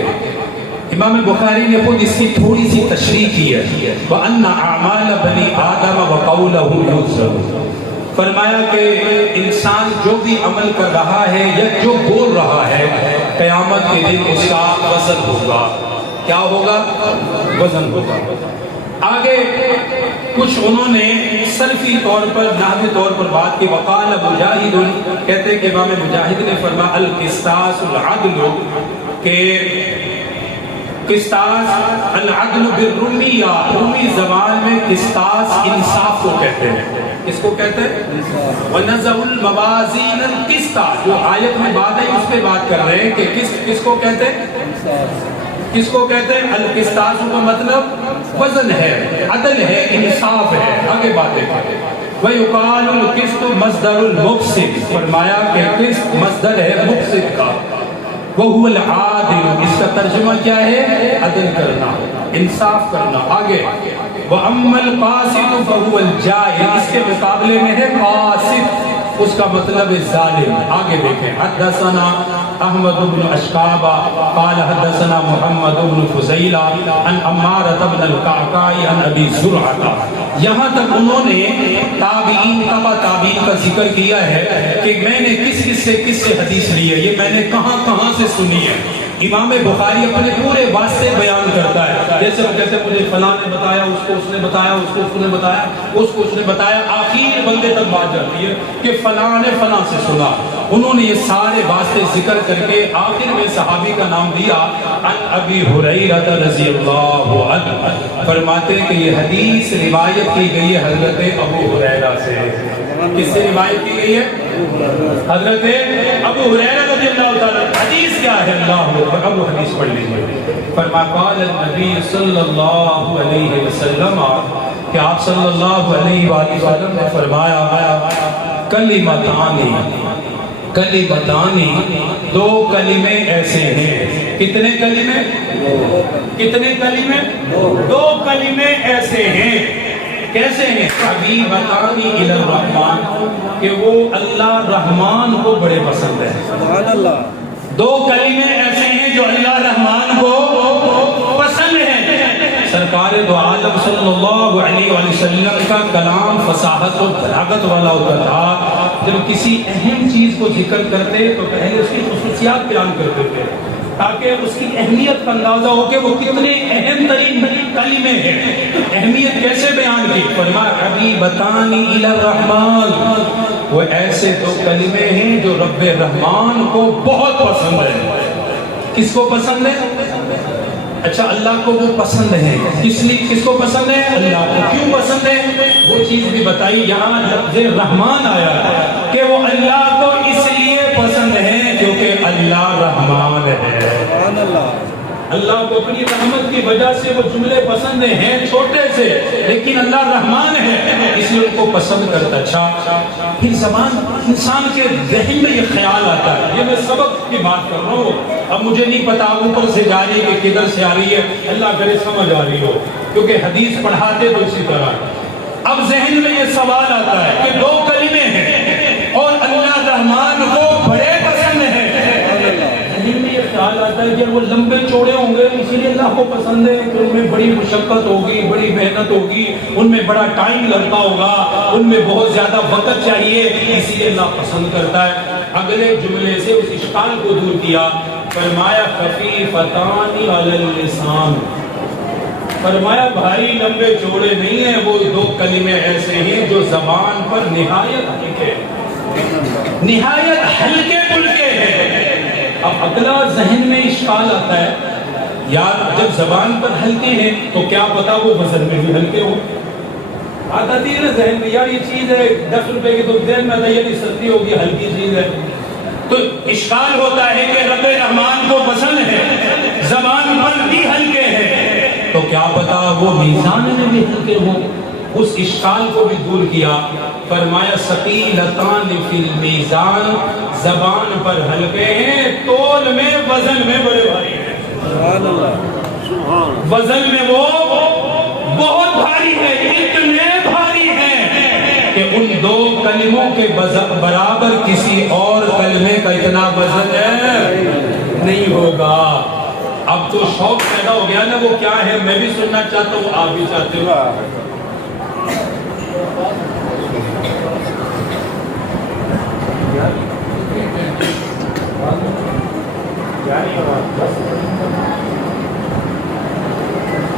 امام بخاری نے خود اس کی تھوڑی سی تشریح کی ہے۔ وَأَنَّ أَعْمَالَ بَنِي آدَمَ وَقَوْلَهُ يُوزَنُ، فرمایا کہ انسان جو بھی عمل کر رہا ہے یا جو بول رہا ہے قیامت کے دن اس کا وزن ہوگا۔ کیا ہوگا؟ وزن ہوگا۔ آگے کچھ انہوں نے صرفی طور پر، نحوی طور پر بات کی۔ وقال مجاہد، کہتے کہ امام مجاہد نے فرمایا القسطاس العدل، کہ قسطاس العدل بالرومیہ، رومی زبان میں قسطاس انصاف کو کہتے ہیں۔ کس کو کہتے ہیں؟ وَنَزَعُ الْمَوَازِينَ الْقِسْطَ، جو آیت میں بات ہے اس پہ بات کر رہے ہیں کہ کس کو کہتے ہیں؟ کس کو کہتے ہیں؟ القسطاس کا مطلب وزن ہے، عدل ہے، انصاف ہے۔ آگے باتیں کرتے ہیں۔ وَيُقَالُ الْقِسْطُ مَصْدَرُ الْمُقْسِطِ، فرمایا کہ قسط مصدر ہے مقسط کا۔ وَهُوَ الْعَادِلُ، اس کا ترجمہ کیا ہے؟ عدل کرنا، انصاف کرنا۔ آگے وَأَمَّا الْقَاسِطُ فَهُوَ الْجَائِرُ، اس کے مقابلے میں ہے قاسط، اس کا مطلب ہے ظالم. آگے دیکھیں. حدثنا احمد بن اشکابہ قال حدثنا محمد بن فضیلہ عن عمارة بن القعقاع عن ابی زرعہ. یہاں تک انہوں نے تابعین تبع تابعین کا ذکر کیا ہے کہ میں نے کس سے حدیث لی ہے, یہ میں نے کہاں سے سنی ہے. امام بخاری اپنے پورے واسطے بیان کرتا ہے, جیسے وہ کہتے ہیں مجھے فلاں نے بتایا, اس کو اس نے بتایا, اس کو اس نے بتایا, اس کو اس نے بتایا, آخر بندے تک بات جاتی ہے کہ فلاں نے فلاں سے سنا. انہوں نے یہ سارے واسطے ذکر کر کے آخر میں صحابی کا نام دیا عن ابی ہریرہ رضی اللہ عنہ. فرماتے ہیں کہ یہ حدیث روایت کی گئی ہے حضرت ابو ہریرہ سے. کس سے روایت کی گئی ہے؟ حضرت ابو ہریرہ رضی اللہ تعالیٰ. حدیث کیا ہے؟ اللہ اکبر. ابو حدیث پڑھ لیجیے. فرمایا قال النبی صلی اللہ علیہ وسلم, کہ آپ صلی اللہ علیہ وآلہ وسلم نے فرمایا کلمتانی, دو کلمے ایسے ہیں. کتنے کلمے؟ کتنے کلمے؟ دو کلمے ایسے ہیں. کیسے ہیں؟ حبیبتان الی الرحمن, کہ وہ اللہ رحمان کو بڑے پسند ہے. سبحان اللہ. دو کلمے ایسے ہیں جو اللہ رحمان کو پسند ہیں. سرکار دو عالم صلی اللہ علیہ وسلم کا کلام فصاحت و بلاغت والا ہوتا تھا. جب کسی اہم چیز کو ذکر کرتے تو پہلے اس کی خصوصیات بیان کرتے تھے تاکہ اس کی اہمیت کا اندازہ ہو کہ وہ کتنے اہم ترین کلمے ہیں. اہمیت کیسے بیان کی؟ فرمایا حبیبتان الی الرحمن, وہ ایسے دو کلمے ہیں جو رب رحمان کو بہت پسند ہے. کس کو پسند ہے؟ اچھا, اللہ کو وہ پسند ہے. کس کو پسند ہے؟ اللہ کو. کیوں پسند ہے وہ چیز بھی بتائی. یہاں لفظ رحمان آیا کہ وہ اللہ کو اس لیے پسند ہے کیونکہ اللہ رحمان ہے. اللہ کو اپنی رحمت کی وجہ سے وہ جملے پسند ہیں, چھوٹے سے, لیکن اللہ رحمان ہے اس لیے ان کو پسند کرتا. اچھا, پھر زبان انسان کے ذہن میں یہ خیال آتا ہے. یہ میں سبق کی بات کر رہا ہوں, اب مجھے نہیں پتا اوپر سے جا رہی ہے کہ کدھر سے آ رہی ہے, اللہ کرے سمجھ آ رہی ہو, کیونکہ حدیث پڑھاتے تو اسی طرح. اب ذہن میں یہ سوال آتا ہے کہ دو کلمے ہیں اور اللہ رحمان کو بڑے پسند ہیں. ذہن میں یہ خیال آتا ہے کہ وہ لمبے چوڑے ہوں گے اسی لیے اللہ کو پسند ہے, کہ ان میں بڑی مشقت ہوگی, بڑی محنت ہوگی, ان میں بڑا ٹائم لگتا ہوگا, ان میں بہت زیادہ وقت چاہیے, اسی لیے اللہ پسند کرتا ہے. اگلے جملے سے اس اشکال کو دور کیا. فرمایا خفیفتان علی اللسان, فرمایا بھاری لمبے چوڑے نہیں ہیں, وہ دو کلمے ایسے ہیں جو زبان پر نہایت ہلکے, نہایت ہلکے پھلکے ہیں. اب اگلا ذہن میں اشکال آتا ہے, یار جب زبان پر ہلکے ہیں تو کیا پتا وہ وزن میں بھی ہلکے ہوں. آتی ہے نا ذہن میں, یار یہ چیز ہے 10 روپے کی, تو ذہن میں آتا ہے یہ سستی ہوگی, ہلکی چیز ہے. تو اشکال ہوتا ہے کہ رب رحمان کو پسند ہے, زبان پر بھی ہلکے ہیں, تو کیا پتا وہ میزان میں بھی ہلکے ہوں. اس اشکال کو بھی دور کیا. فرمایا ثقیلتان فی المیزان, زبان پر ہلکے ہیں, تول میں وزن میں بڑے بھاری ہیں. سبحان اللہ. وزن میں وہ بہت بھاری ہے, اتنے بھاری ہیں کہ ان دو کلموں کے برابر کسی اور کلمے کا اتنا وزن نہیں ہوگا. اب تو شوق پیدا ہو گیا نا, وہ کیا ہے میں بھی سننا چاہتا ہوں, آپ بھی چاہتے ہو.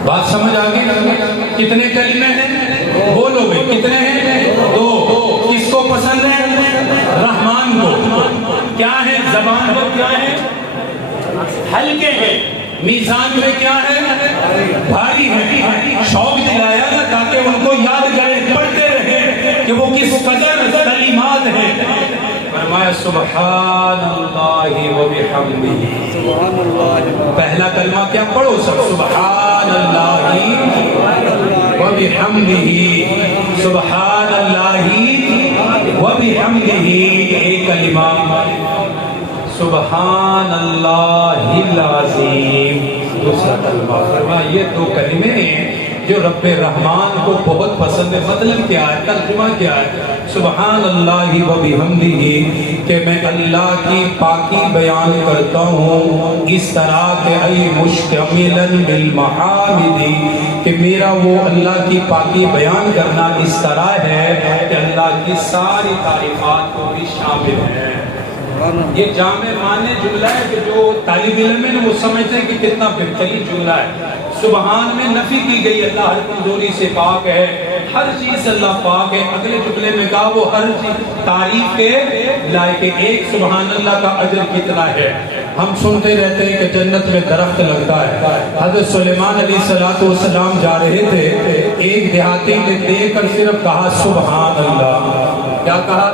بات سمجھ آ گئی؟ کتنے کلمے ہیں؟ بولو بھائی کتنے ہیں؟ دو. کس کو پسند ہے؟ رحمان کو. کیا ہے؟ زبان پر کیا ہے؟ ہلکے ہیں. میزان میں کیا ہے؟ بھاری ہے. شوق دلایا نا تاکہ ان کو یاد کرے, پڑھتے رہے کہ وہ کس قدر کلمات ہیں. فرمایا سبحان اللہ و بحمدہ. سبحان اللہ. پہلا کلمہ کیا پڑھو سب؟ سبحان اللہ و بحمدہ. سبحان اللہ و بحمدہ. ایک کلمہ سبحان اللہ العظیم. دوسرا کلمہ. فرمایا یہ دو کلمے جو رب رحمان کو بہت پسند ہے. مطلب کیا ہے, ترجمہ کیا ہے؟ سبحان اللہ و بحمدہ, کہ میں اللہ کی پاکی بیان کرتا ہوں اس طرح کہ ای مشتملاً بالمحامد, کہ میرا وہ اللہ کی پاکی بیان کرنا اس طرح ہے کہ اللہ کی ساری تعریفات کو بھی شامل ہے. یہ جامع معنی جملہ ہے کہ جو طالب علم ہے وہ سمجھتے ہیں کہ کتنا بہترین جملہ ہے. سبحان میں نفی کی گئی, اللہ ہر کمزوری سے پاک ہے, ہر چیز اللہ پاک ہے. اگلے جملے میں کہا وہ ہر چیز تعریف کے لائق ہے. ایک سبحان اللہ کا اجر کتنا ہے. ہم سنتے رہتے ہیں کہ جنت میں درخت لگتا ہے. حضرت سلیمان علیہ السلام جا رہے تھے, ایک دیہاتی نے دیکھ کر صرف کہا سبحان اللہ. کیا کہا؟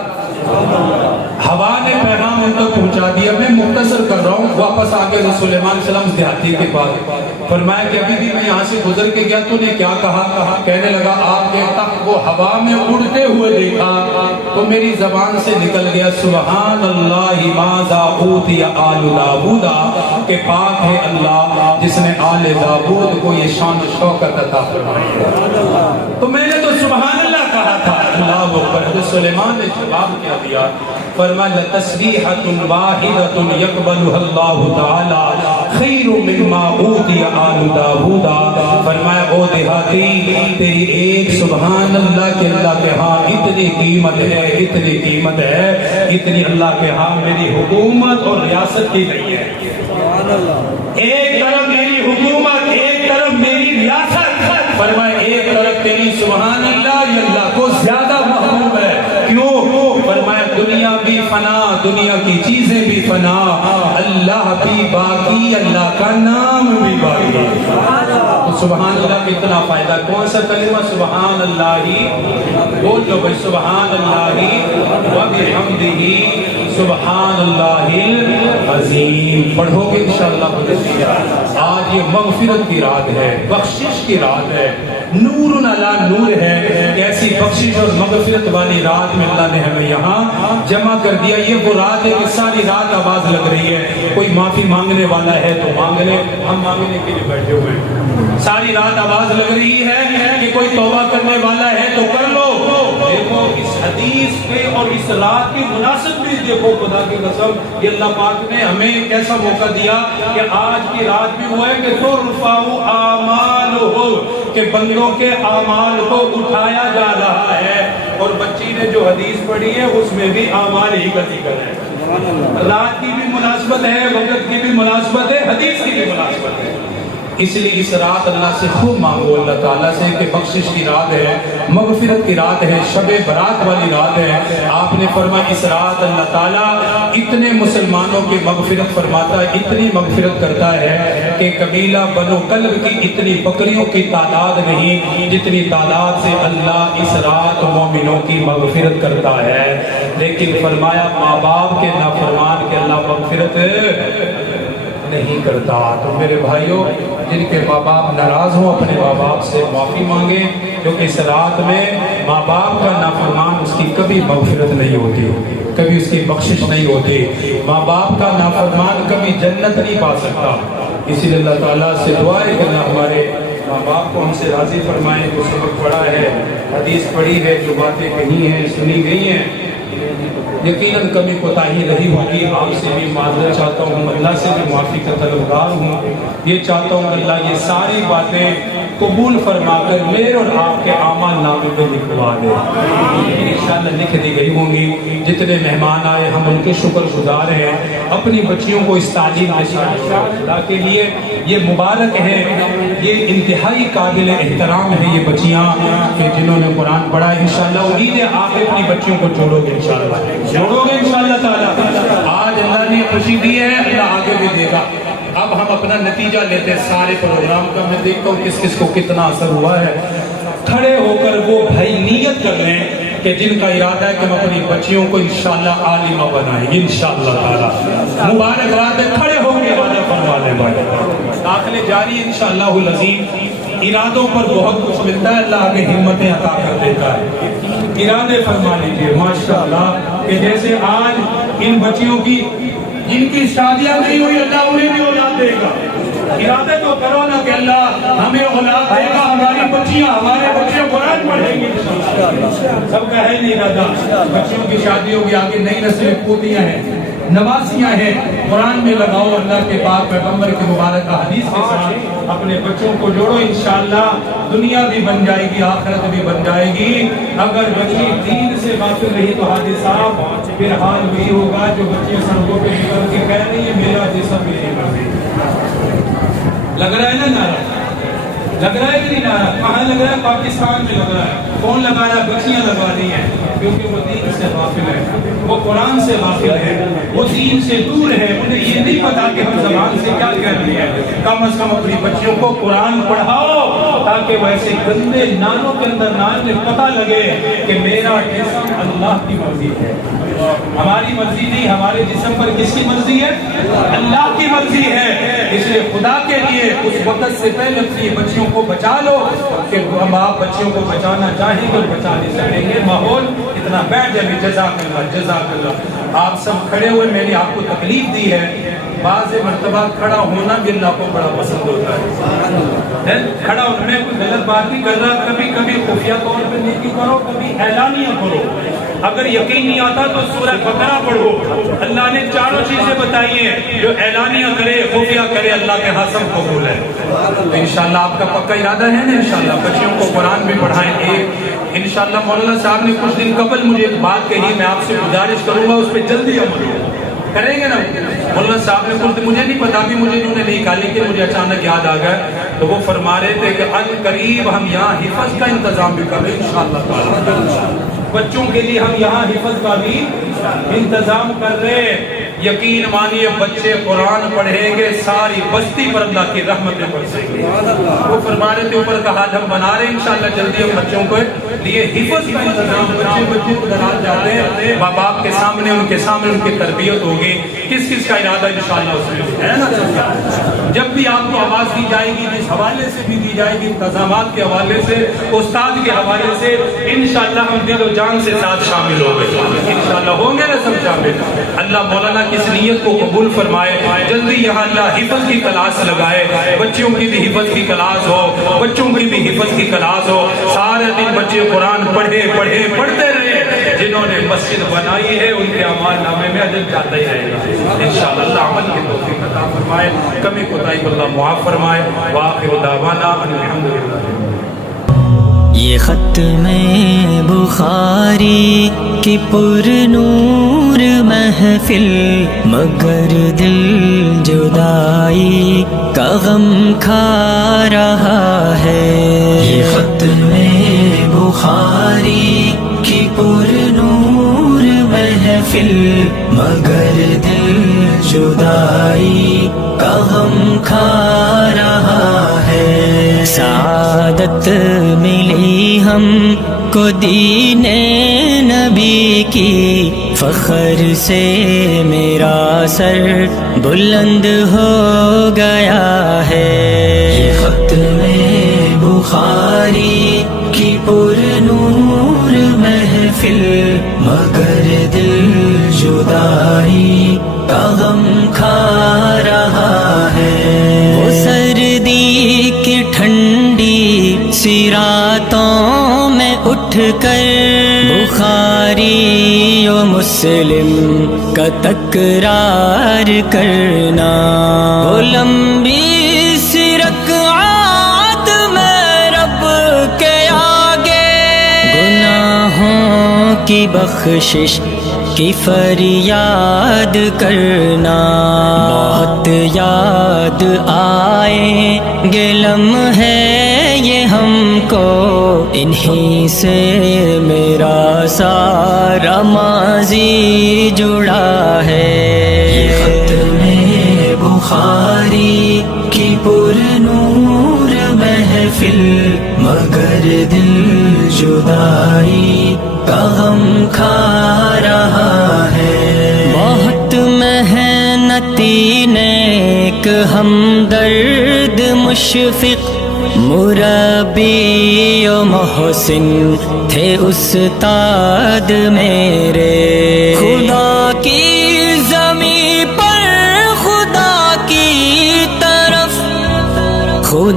ہوا نے پیغام ان تک پہنچا دیا. میں مختصر کر رہا ہوں. واپس آگے سلیمان علیہ السلام دیہاتی کے پاس فرمایا کہ ابھی بھی میں یہاں سے گزر کے گیا, تو نے کیا کہا؟ کہنے لگا آپ نے تخت وہ ہوا میں اڑتے ہوئے دیکھا تو میری زبان سے نکل گیا سبحان اللہ ماذا اوتی آل داؤد, کہ پاک ہے اللہ جس نے آل داؤد کو یہ شان و شوکت عطا فرمائی. تو میں نے تو سبحان اللہ کہا تھا. اللہ اکبر. حضرت سلیمان نے جواب کیا دیا, فرمایا لتسبیحۃ واحدۃ یقبلها اللہ تعالی خیر مما اوتی آل داؤد. فرمایا او دیہاتی, تیری ایک سبحان اللہ کے اللہ کے ہاں اتنی قیمت ہے, اتنی قیمت ہے, اتنی اللہ کے ہاں میری حکومت اور ریاست کی نہیں ہے. ایک طرف میری حکومت, ایک طرف میری ریاست. فرمایا ایک طرف تیری سبحان اللہ یہ اللہ کو زیادہ محبوب ہے. کیوں؟ فرمایا دنیا بھی فنا, دنیا کی چیزیں بھی فنا, اللہ بھی باقی, اللہ کا نام بھی باقی. تو سبحان اللہ کتنا فائدہ. کون سا کلمہ؟ سبحان اللہ ہی. بول لو بھائی سبحان اللہ ہی و بحمدہ سبحان اللہ العظیم. پڑھو گے انشاءاللہ. آج یہ مغفرت کی رات ہے, بخشش کی رات ہے, نور علی نور ہے. ایسی بخشش اور مغفرت والی رات میں اللہ نے ہمیں یہاں جمع کر دیا. یہ وہ رات ہے کہ ساری رات آواز لگ رہی ہے. کوئی معافی مانگنے والا ہے تو مانگ لے, ہم مانگنے کے لیے بیٹھے ہوئے ہیں. ساری رات آواز لگ رہی ہے کہ کوئی توبہ کرنے والا ہے تو کر لو. دیکھو اس حدیث پہ اور اس رات کی مناسب بھی دیکھو. خدا کی قسم یہ اللہ پاک نے ہمیں کیسا موقع دیا کہ آج کی رات بھی ہوا ہے کہ ترفع اعمالہم, کہ بندوں کے اعمال کو اٹھایا جا رہا ہے. اور بچی نے جو حدیث پڑھی ہے اس میں بھی اعمال ہی کا ذکر ہے. رات کی بھی مناسبت ہے, وقت کی بھی مناسبت ہے, حدیث کی بھی مناسبت ہے. اس لیے اس رات اللہ سے خوب مانگو اللہ تعالیٰ سے کہ بخشش کی رات ہے, مغفرت کی رات ہے, شب برات والی رات ہے. آپ نے فرمایا اس رات اللہ تعالیٰ اتنے مسلمانوں کی مغفرت فرماتا ہے, اتنی مغفرت کرتا ہے کہ قبیلہ بنو کلب کی اتنی بکریوں کی تعداد نہیں جتنی تعداد سے اللہ اس رات مومنوں کی مغفرت کرتا ہے. لیکن فرمایا ماں باپ کے نافرمان کے اللہ مغفرت نہیں کرتا. تو میرے بھائیوں جن کے ماں باپ ناراض ہوں اپنے ماں باپ سے معافی مانگیں, کیونکہ اس رات میں ماں باپ کا نافرمان اس کی کبھی مغفرت نہیں ہوتی, کبھی اس کی بخشش نہیں ہوتی. ماں باپ کا نافرمان کبھی جنت نہیں پا سکتا. اسی لیے اللہ تعالیٰ سے دعا ہے کہ اللہ ہمارے ماں باپ کو ہم سے راضی فرمائے. جو سبق پڑھا ہے, حدیث پڑھی ہے, جو باتیں کہی ہیں, سنی گئی ہیں, یقیناً کمی کوتاہی رہی ہوگی. آپ سے بھی معذرت چاہتا ہوں, اللہ سے بھی معافی کا طلبگار ہوں. یہ چاہتا ہوں اللہ یہ ساری باتیں قبول فرما کر میرے اور آپ کے اعمال نامے پہ لکھوا دے. انشاءاللہ لکھ دی گئی ہوں گی. جتنے مہمان آئے ہم ان کے شکر گزار ہیں. اپنی بچیوں کو اس تعلیم اللہ کے لیے یہ مبارک ہے, یہ انتہائی قابل احترام ہے یہ بچیاں کہ جنہوں نے قرآن پڑھا. انشاءاللہ امید ہے آپ اپنی بچیوں کو جوڑو گے, انشاءاللہ جوڑو گے انشاءاللہ تعالیٰ. آج اللہ نے خوشی دی ہے, اللہ آگے بھی دے گا. اب ہم اپنا نتیجہ لیتے ہیں سارے پروگرام کا. میں دیکھتا ہوں کس کس کو کتنا اثر ہوا ہے. کھڑے ہو کر وہ بھائی نیت کر لیں کہ جن کا ارادہ ہے کہ ہم اپنی بچیوں کو انشاءاللہ عالمہ بنائیں گے انشاءاللہ تعالیٰ. مبارک رات ہے, کھڑے ہو کے ارادہ فرما لیں بھائی. داخلے جاری انشاءاللہ العظیم. ارادوں پر بہت کچھ ملتا ہے, اللہ آگے ہمتیں عطا کر دیتا ہے. ارادے فرما لیجیے ماشاءاللہ کہ جیسے آج ان بچیوں کی جن کی شادیاں نہیں ہوئی اللہ انہیں بھی اولاد دے گا. ارادہ تو کرو نا کہ اللہ ہمیں اولاد دے گا، ہماری بچیاں ہمارے بچے قرآن پڑھیں گے سب کا ہے نہیں ارادہ، بچیوں کی شادی ہوگی، آگے نئی نسلیں پوتیاں ہیں، نواسیاں ہیں، قرآن میں لگاؤ، اللہ کے پاک پیغمبر کے مبارک حدیث کے ساتھ اپنے بچوں کو جوڑو، انشاءاللہ دنیا بھی بن جائے گی، آخرت بھی بن جائے گی۔ اگر بچی دین سے غافل رہی تو حاجی صاحب پھر حال وہی ہوگا جو بچے سڑکوں پہ نکل کے کہہ رہی ہے میرا جسم میرے مرضی۔ لگ رہا ہے نا نعرہ؟ لگ رہا ہے کہ نہیں نعرہ؟ کہاں لگ رہا ہے؟ پاکستان میں لگ رہا ہے۔ کون لگا رہا ہے؟ بچیاں لگا رہی ہیں، کیونکہ وہ دین سے غافل ہے، وہ قرآن سے غافل ہے، وہ دین سے دور ہے، انہیں یہ نہیں پتا کہ ہم زبان سے کیا کہہ رہے ہیں۔ کم از کم اپنی بچیوں کو قرآن پڑھاؤ تاکہ وہ ایسے گندے نانوں کے اندر نہ پتہ لگے کہ میرا جسم اللہ کی مرضی ہے، ہماری مرضی نہیں، ہمارے جسم پر کس کی مرضی ہے؟ اللہ کی مرضی ہے۔ اس لیے خدا کے لیے اس وقت سے پہلے اپنی بچیوں کو بچا لو کہ ہم آپ بچیوں کو بچانا چاہیں گے اور بچا نہیں سکیں گے۔ ماحول اتنا بیٹھ جائے، جزاک اللہ جزاک اللہ۔ آپ سب کھڑے ہوئے، میں نے آپ کو تکلیف دی ہے، بعض مرتبہ کھڑا ہونا بھی اللہ کو بڑا پسند ہوتا ہے۔ کھڑا ہونا، میں کوئی غلط بات نہیں کر رہا، کبھی کبھی خفیہ طور پہ نیکی کرو، کبھی اعلانیہ کرو۔ اگر یقین نہیں آتا تو سورہ بقرہ پڑھو، اللہ نے چاروں چیزیں بتائی ہیں، جو اعلانیہ کرے خفیہ کرے اللہ کے ہاں سب قبول ہے۔ تو انشاءاللہ آپ کا پکا ارادہ ہے نا انشاءاللہ بچیوں کو قرآن بھی پڑھائیں گے انشاءاللہ۔ مولانا صاحب نے کچھ دن قبل مجھے ایک بات کہی، میں آپ سے گزارش کروں گا اس پہ جلدی عمل کریں گے نا۔ مولانا صاحب نے کچھ، مجھے نہیں پتا بھی، مجھے انہوں نے نہیں کہا لیکن مجھے اچانک یاد آ گیا، تو وہ فرما رہے تھے کہ ان قریب ہم یہاں حفظ کا انتظام بھی کر رہے ہیں انشاءاللہ تعالی۔ بچوں کے لیے ہم یہاں حفظ کا بھی انتظام کر رہے ہیں۔ یقین مانیے بچے قرآن پڑھیں گے، ساری بستی پر اللہ کی رحمتیں برسیں گی۔ وہ فرما رہے تھے اوپر کا حال ہم بنا رہے ہیں انشاءاللہ جلدی، ہم بچوں کو لیے حفظ کا انتظام، بچے کو درات جاتے ہیں، ماں باپ کے سامنے ان کے سامنے ان کی تربیت ہوگی۔ کس کس کا ارادہ انشاءاللہ اس میں ہے نا؟ جب بھی آپ کو آواز دی جائے گی، جس حوالے سے بھی دی جائے گی، انتظامات کے حوالے سے، استاد کے حوالے سے، انشاءاللہ ہم دل و جان سے ساتھ شامل ہو گئے انشاءاللہ، ہوں گے نا سب شامل۔ اللہ مولانا کس نیت کو قبول فرمائے، جلدی یہاں اللہ حفظ کی کلاس لگائے، بچوں کی بھی حفظ کی کلاس ہو، بچوں کی بھی حفظ کی کلاس ہو، سارے دن بچے قرآن پڑھتے رہے۔ جنہوں نے مسجد بنائی ہے ان کے اعمال نامے میں اجر جاتا ہی رہے گا انشاءاللہ۔ اللہ عمل کی توفیق عطا فرمائے، کمی کوتاہی کو اللہ معاف فرمائے۔ وآخر دعوانا ان الحمدللہ۔ یہ ختم بخاری کی پر نور محفل، مگر دل جدائی کا غم کھا رہا ہے۔ یہ ختم بخاری کی پر نور محفل، مگر دل جدائی کا غم کھا رہا ہے۔ سعادت ملی ہم کو دین نبی کی، فخر سے میرا سر بلند ہو گیا ہے۔ یہ ختم بخاری کی پر نور محفل، مگر دل جدائی کا غم کھا رہا ہے۔ وہ سردی کی ٹھنڈی سی راتوں میں اٹھ کر بخاری و مسلم کا تکرار کرنا، وہ لمبی سی رکعات میں رب کے آگے گناہوں کی بخشش کی فریاد کرنا۔ بہت یاد آئیں گے لمحے یہ ہم کو، انہی سے میرا سارا ماضی جڑا ہے۔ یہ ختم بخاری کی پر نور محفل، مگر دل جدائی کا غم کھا رہا ہے۔ بہت محنتی نیک ہمدرد مشفق مربی و محسن تھے استاد میرے، خدا کی زمین پر خدا کی طرف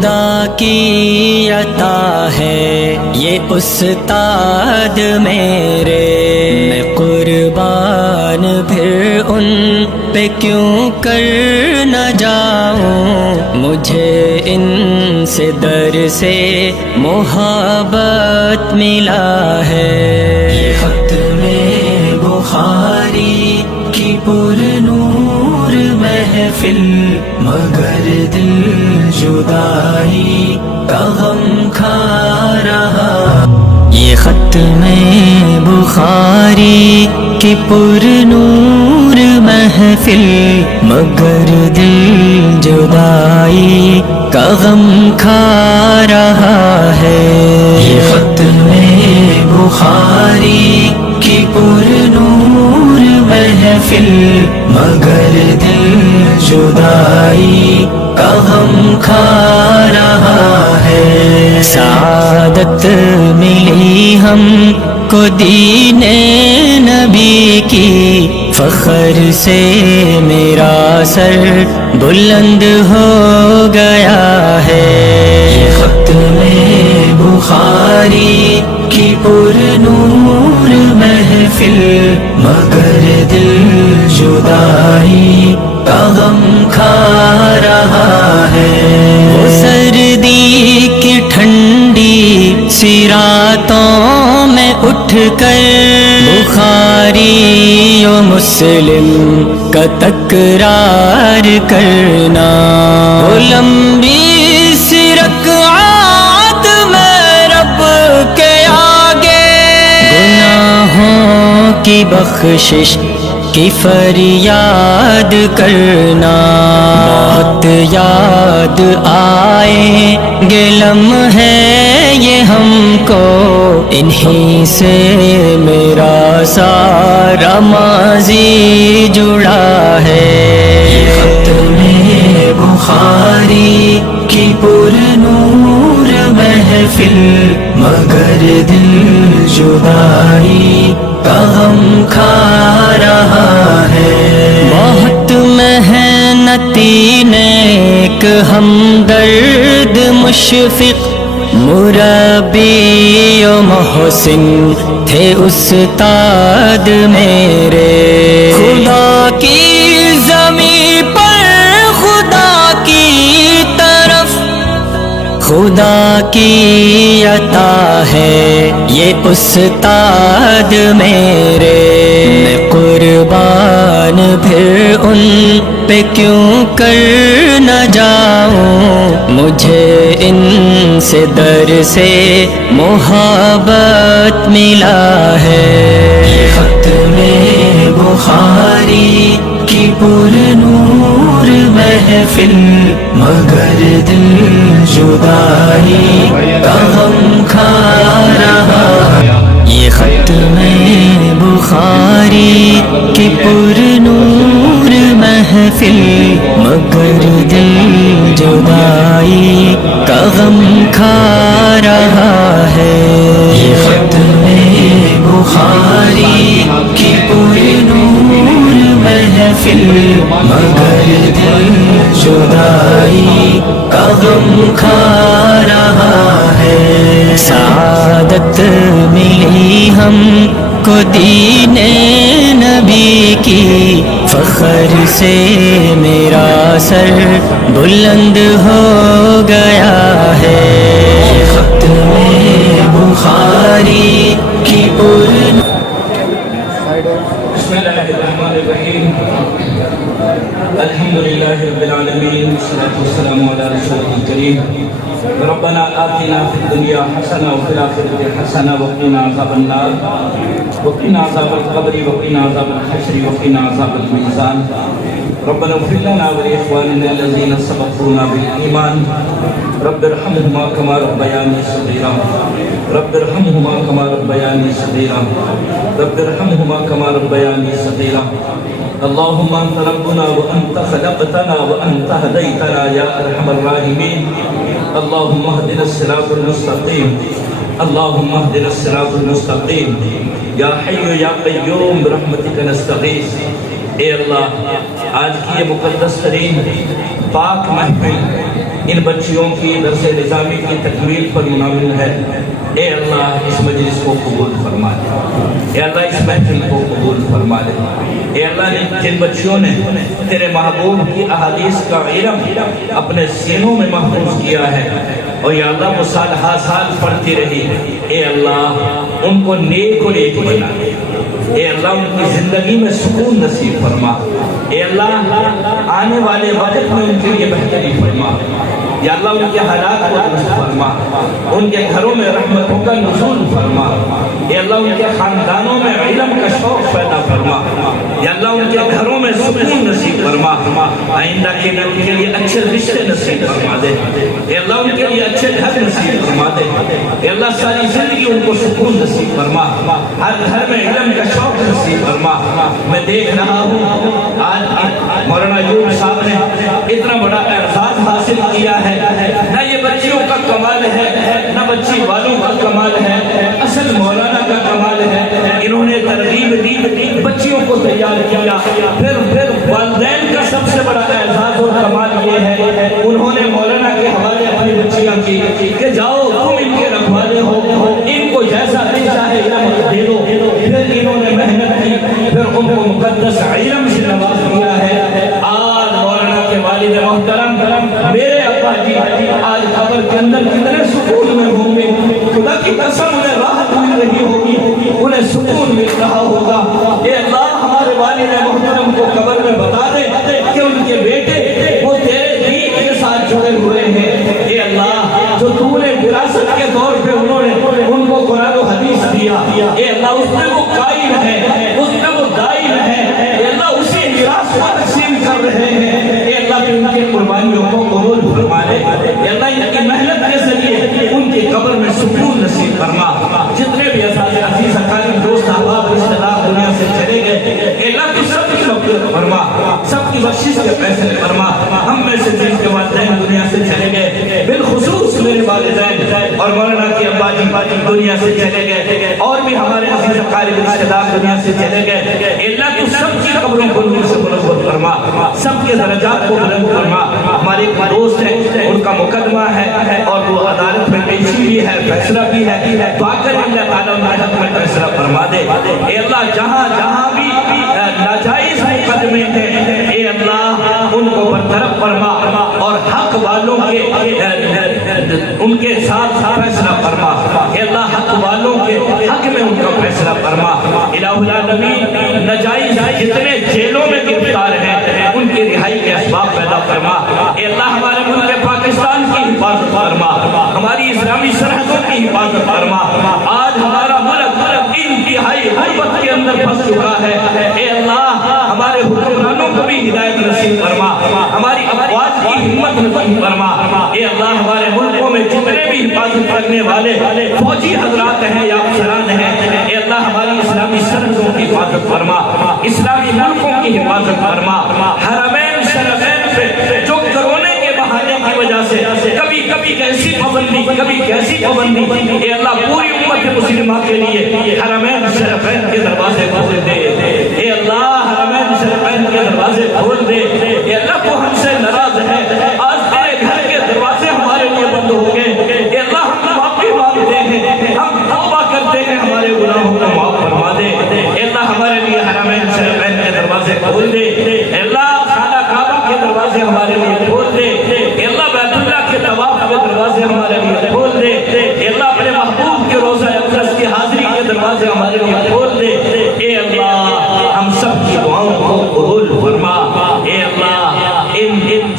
خدا کی عطا ہے یہ استاد میرے، میں قربان پھر ان پہ کیوں کر نہ جاؤں، مجھے ان سے در سے محبت ملا ہے۔ یہ ختم بخاری کی پر نور محفل، مگر دل جدائی کا غم کھا رہا۔ یہ ختم بخاری کی پر نور محفل، مگر دل جدائی کا غم کھا رہا ہے۔ یہ ختم بخاری کی پر نور محفل، مگر دل جدائی کا غم کھا رہا ہے۔ سعادت ملی ہم کو دین نبی کی، فخر سے میرا سر بلند ہو گیا ہے۔ یہ ختم بخاری کی پر نور محفل، مگر دل جدائی کا غم کھا رہا ہے۔ وہ سردی کی ٹھنڈی سی راتوں میں اٹھ کر بخاری و مسلم کا تکرار کرنا، وہ لمبی سی رکعات میں رب کے آگے گناہوں کی بخشش کی فریاد کرنا، بہت یاد آئیں گے لمحے یہ ہم کو، انہی سے میرا سارا ماضی جڑا ہے۔ یہ ختم بخاری کی پر نور محفل، مگر دل جدائی کا غم کھا رہا ہے۔ بہت محنتی نیک ہمدرد مشفق مربی و محسن تھے استاد میرے، خدا کی زمین پر خدا کی طرف خدا کی عطا ہے یہ استاد میرے، میں قربان پھر ان پہ کیوں کر نہ جاؤں، مجھے ان سے در سے محبت ملا ہے۔ یہ ختم بخاری کی پر نور محفل، مگر دل جدائی کا غم کھا رہا۔ یہ ختم بخاری کی پر نور محفل، مگر دل جدائی کا غم کھا رہا ہے۔ یہ ختم بخاری کی پر نور محفل، مگر دل جدائی کا غم کھا رہا ہے۔ سعادت ملی ہم کو دین نبی کی، فخر سے میرا سر بلند ہو گیا ہے۔ ختم بخاری کی پر بسم اللہ الرحمن الرحیم، الحمدللہ رب العالمین، والصلاة والسلام علی رسولہ الکریم۔ ربنا آتنا فی الدنیا حسنہ وفی الآخرۃ حسنہ وقنا عذاب النار، وقنا عذاب القبر، وقنا عذاب الحشر، وقنا عذاب المیزان۔ ربنا اغفر لنا ولإخواننا الذين سبقونا بالإيمان، رب ارحمهما كما ربياني صغيرا، رب ارحمهما كما ربياني صغيرا، رب ارحمهما كما ربياني صغيرا۔ اللهم انت ربنا وانت خلقتنا وانت هديتنا يا ارحم الراحمين۔ اللهم اهدنا الصراط المستقيم، اللهم اهدنا الصراط المستقيم، یا حی یا قیوم برحمتک نستغیث۔ اے اللہ، آج کی یہ مقدس ترین پاک محفل ان بچیوں کی درس نظامی کی تکمیل پر منعقد ہے، اے اللہ اس مجلس کو قبول فرما لے، اے اللہ اس محفل کو قبول فرما لے، اے اللہ جن بچیوں نے تیرے محبوب کی احادیث کا علم اپنے سینوں میں محفوظ کیا ہے، اور یا اللہ وہ سال ہا سال پڑھتی رہی، اے اللہ ان کو نیک و نیک بنا، اے اللہ ان کی زندگی میں سکون نصیب فرما، اے اللہ آنے والے وقت میں ان کے لیے بہتری فرما، یا اللہ ان کے حالات کو درست فرما، ان کے گھروں میں رحمتوں کا نزول فرما، اے اللہ ان کے خاندانوں میں علم کا شوق پیدا فرما، یا اللہ ان کے گھروں میں سکون نصیب فرما، آئندہ کے لیے ان کے لیے اچھے رشتے نصیب فرما دے، اے اللہ ان کے لیے اچھے گھر نصیب فرما دے، اے اللہ ساری زندگی ان کو سکون نصیب فرما، ہر گھر میں علم کا شوق نصیب فرما۔ میں دیکھ رہا ہوں آج مولانا ایوب صاحب نے اتنا بڑا اعزاز حاصل کیا ہے، نہ یہ بچیوں کا کمال ہے نہ بچی والوں کا کمال ہے، اصل مولانا کا کمال ہے، انہوں نے ترغیب دی، بچیوں کو تیار کیا، پھر والدین کا سب سے بڑا اعزاز اور کمال یہ ہے انہوں نے مولانا کے حوالے اپنی بچیاں کی کہ جاؤ تم ان کے رکھوالے ہو، ان کو جیسا چاہے علم دے دو، پھر انہوں نے محنت کی، پھر ان کو مقدس علم سے نواز دیا ہے۔ آج مولانا کے والد محترم میرے ابا جی آج قبر کے اندر کتنے سکون میں ہوں گے، خدا کی قسم انہیں راحت مل رہی ہوگی، انہیں سکون مل رہا ہوگا۔ اے اللہ ہمارے والد محترم کو قبر میں بتا دے کہ ان کے بیٹے وہ تیرے دین کے ساتھ جڑے ہوئے ہیں، اے اللہ جو تو نے وراثت کے طور پہ انہوں نے ان کو قرآن و حدیث دیا، اے اللہ اس میں وہ قائم ہے، اس میں وہ دائم ہے، اے اللہ اسی میراث کو تقسیم کر رہے ہیں، اے اللہ ان کی قربانیوں کو قبول فرما لے، اے اللہ ان کی محنت کے ذریعے ان کی قبر میں سکون نصیب فرما۔ جتنے بھی اساتذہ عزیز اقارب دوست احباب رشتہ دار دنیا سے چلے گئے، اے اللہ تو سب کی مغفرت فرما، سب کی بخشش کے فیصلے فرما۔ ہم میں سے جن کے والدین دنیا سے چلے گئے، بالخصوص میرے والدین اور مولانا کے ابا جی دنیا سے چلے گئے، اور بھی ہمارے عزیز اقارب رشتہ دار دنیا سے چلے گئے، اے اللہ تو سب کی قبروں کو نور سے منور فرما، سب کے درجات کو بلند فرما۔ ہمارے ایک دوست ہے ان کا مقدمہ ہے اور وہ عدالت میں پیشی بھی ہے، فیصلہ بھی ہے، دعا کریں اللہ تعالیٰ ان کے حق میں فیصلہ فرما دے۔ اے اللہ جہاں جہاں بھی ناجائز مقدمے ہیں، اے اللہ ان کو برطرف فرما اور حق والوں کے ان کے ساتھ فیصلہ فرما، اے اللہ حق والوں کے حق میں ان کا فیصلہ فرما۔ الہ العالمین ناجائز جتنے جیلوں میں گرفتار ہیں ان کی رہائی کے اسباب پیدا فرما، اے اللہ ہمارے ملک پاکستان کی حفاظت فرما، ہماری اسلامی سرحدوں کی حفاظت فرما۔ آج ہمارا ملک انتہائی غربت کے اندر پھنس چکا ہے، اے اللہ ہمارے حکمرانوں کو بھی ہدایت نصیب فرما، ہماری افواج کی ہمت نصیب فرما، اے اللہ ہمارے ملکوں میں جتنے بھی حفاظت کرنے والے فوجی حضرات ہیں یا افسران ہیں، اے اللہ ہماری اسلامی سرحدوں کی حفاظت فرما، اسلامی ملکوں کی حفاظت فرما۔ حرمین شرفین پہ جو کرونے کے بہانے کی وجہ سے کبھی کیسی پابندی کبھی کیسی پابندی، اے اللہ پوری امت مسلمہ کے لیے حرمین شرفین کے دروازے کھول دے، اے اللہ حرمین شرفین کے دروازے کھول دے، اے اللہ تو ہم سے ناراض ہے، آج تیرے گھر کے دروازے ہمارے لیے بند ہو گئے، اے اللہ ہم معافی مانگتے ہیں، ہم توبہ کرتے ہیں، ہمارے گناہوں کو معاف فرما دے، اے اللہ ہمارے لیے حرمین شرفین کے دروازے کھول دے، اے اللہ خانہ کعبہ کے دروازے ہمارے لیے کھول دے، اے اللہ بیت اللہ کے طواف کے دروازے ہمارے لیے کھول دے، اے اللہ اپنے محبوب کے روزہ اقدس کی حاضری کے دروازے ہمارے لیے کھول دے، اے اللہ ہم سب کی دعاؤں کو قبول فرما، اے اللہ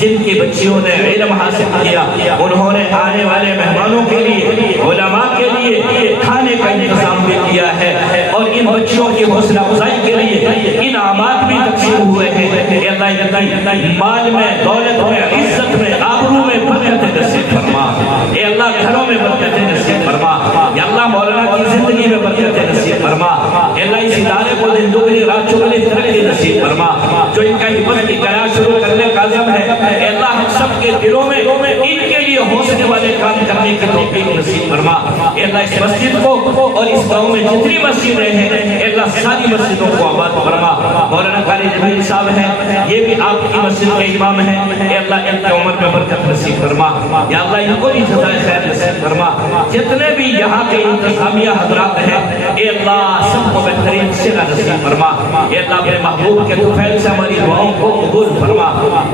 جن کی بچیوں نے علم حاصل کیا انہوں نے آنے والے مہمانوں کے لیے علماء کے لیے کھانے کا انتظام بھی کیا ہے، اور ان بچیوں کی حوصلہ افزائی کے لیے انعامات بھی تقسیم ہوئے ہیں، اے اللہ مال میں دولت میں عزت میں آبرو میں برکت نصیب فرما، اے اللہ گھروں میں برکت نصیب فرما، یا اللہ مولانا کی زندگی میں برکت نصیب فرما، اے اللہ اس ادارے کو دن دگنی رات چگنی ترقی نصیب فرما، جو ان کا حفظ کی قرار شروع کرنے کا عزم ہے، اے اللہ ہم سب کے دلوں میں ان کے لیے حوصلے والے کام کرنے کی توفیق نصیب فرما، اے اللہ اس مسجد کو اور اس گاؤں میں جتنی مسجدیں ہیں اے اللہ ساری مسجدوں کو آباد فرما. مولانا قاری جمیل صاحب ہیں یہ بھی آپ کی مسجد کے امام ہیں اے اللہ ان کی عمر میں برکت نصیب فرما. یا اللہ ان کو بھی جزائے خیر نصیب فرما. جتنے بھی یہاں کے انتظامیہ حضرات ہیں اے اللہ سب کو بہترین صلہ نصیب فرما. اے اللہ اپنے محبوب کے طفیل سے ہماری دعاؤں کو قبول فرما.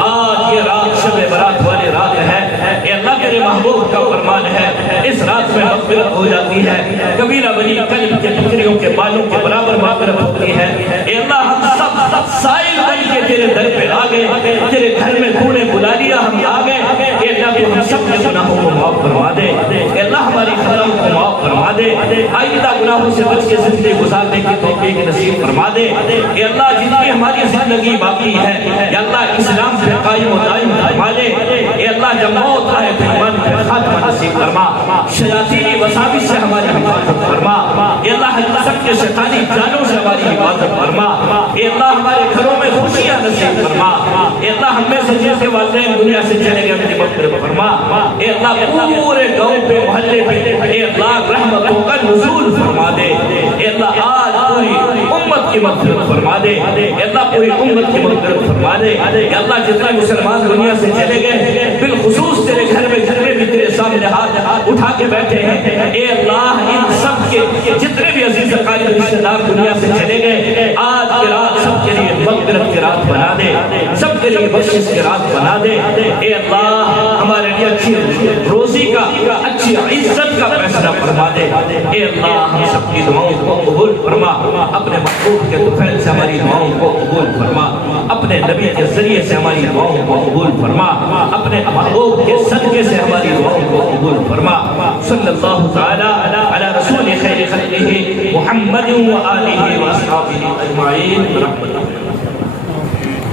آج یہ رات شب برات والی رات ہے اے اللہ تیرے محبوب کا فرمان ہے اس رات میں مغفرت ہو جاتی ہے. کبیرہ بنی کلب کے ٹکریوں کے بالوں کے برابر مغفرت ہوتی ہے. اے اللہ ہم سب سائل بن کے تیرے در پہ آ گئے, تیرے گھر میں تو نے بلا لیا, ہم آ گئے. اے اللہ تو ہم سب کے گناہوں کو معاف فرما دے. اے اللہ ہماری خطاؤں کو معاف فرما دے. آئندہ گناہوں سے بچ کے زندگی گزارنے کی توفیق نصیب فرما دے. اے اللہ جتنی ہماری زندگی باقی ہے یا اللہ اسلام پہ قائم و دائم فرما دے. اے اللہ جب موت آئے تو ایمان پہ خاتمہ نصیب فرما. شیاطینی وساوس سے ہماری حفاظت فرما. اے اللہ سب کے شیطانی جانوں سے ہماری حفاظت فرما. اے اللہ ہمارے گھروں میں خوشیاں نصیب فرما. اے اللہ ہم میں سے جس کے والدین دنیا سے چلے گئے اپنی مغفرت فرما. اے اللہ پورے گاؤں پہ محلے پہ اے اللہ رحمتوں کا نزول فرما دے. اے اللہ آج پوری امت کی مغفرت فرما دے. اے اللہ پوری امت کی مغفرت فرما دے. اے اللہ جتنا مسلمان دنیا سے چلے گئے بالخصوص تیرے گھر میں بھی تیرے سامنے ہاتھ اٹھا کے بیٹھے ہیں. اے اللہ ان سب کے جتنے بھی عزیز اقارب رشتہ دار دنیا سے چلے گئے آج کی رات سب کے لیے مغفرت کی رات بنا دے, سب کے لیے بخشش کی رات بنا دے. اے اللہ ہمارے لیے اچھی روزی کا اچھی عزت کا فیصلہ فرما دے. اے اللہ ہم سب کی دعاؤں کو قبول فرما. اپنے محبوب کے طفیل سے ہماری دعاؤں کو قبول فرما. اپنے نبی کے ذریعے سے ہماری دعاؤں کو قبول فرما. اپنے محبوب کے صدقے سے ہماری دعاؤں کو قبول فرما. صلی اللہ تعالی علی رسول خیر خلقہ محمد و آلہ و اصحابہ اجمعین برحمتہ.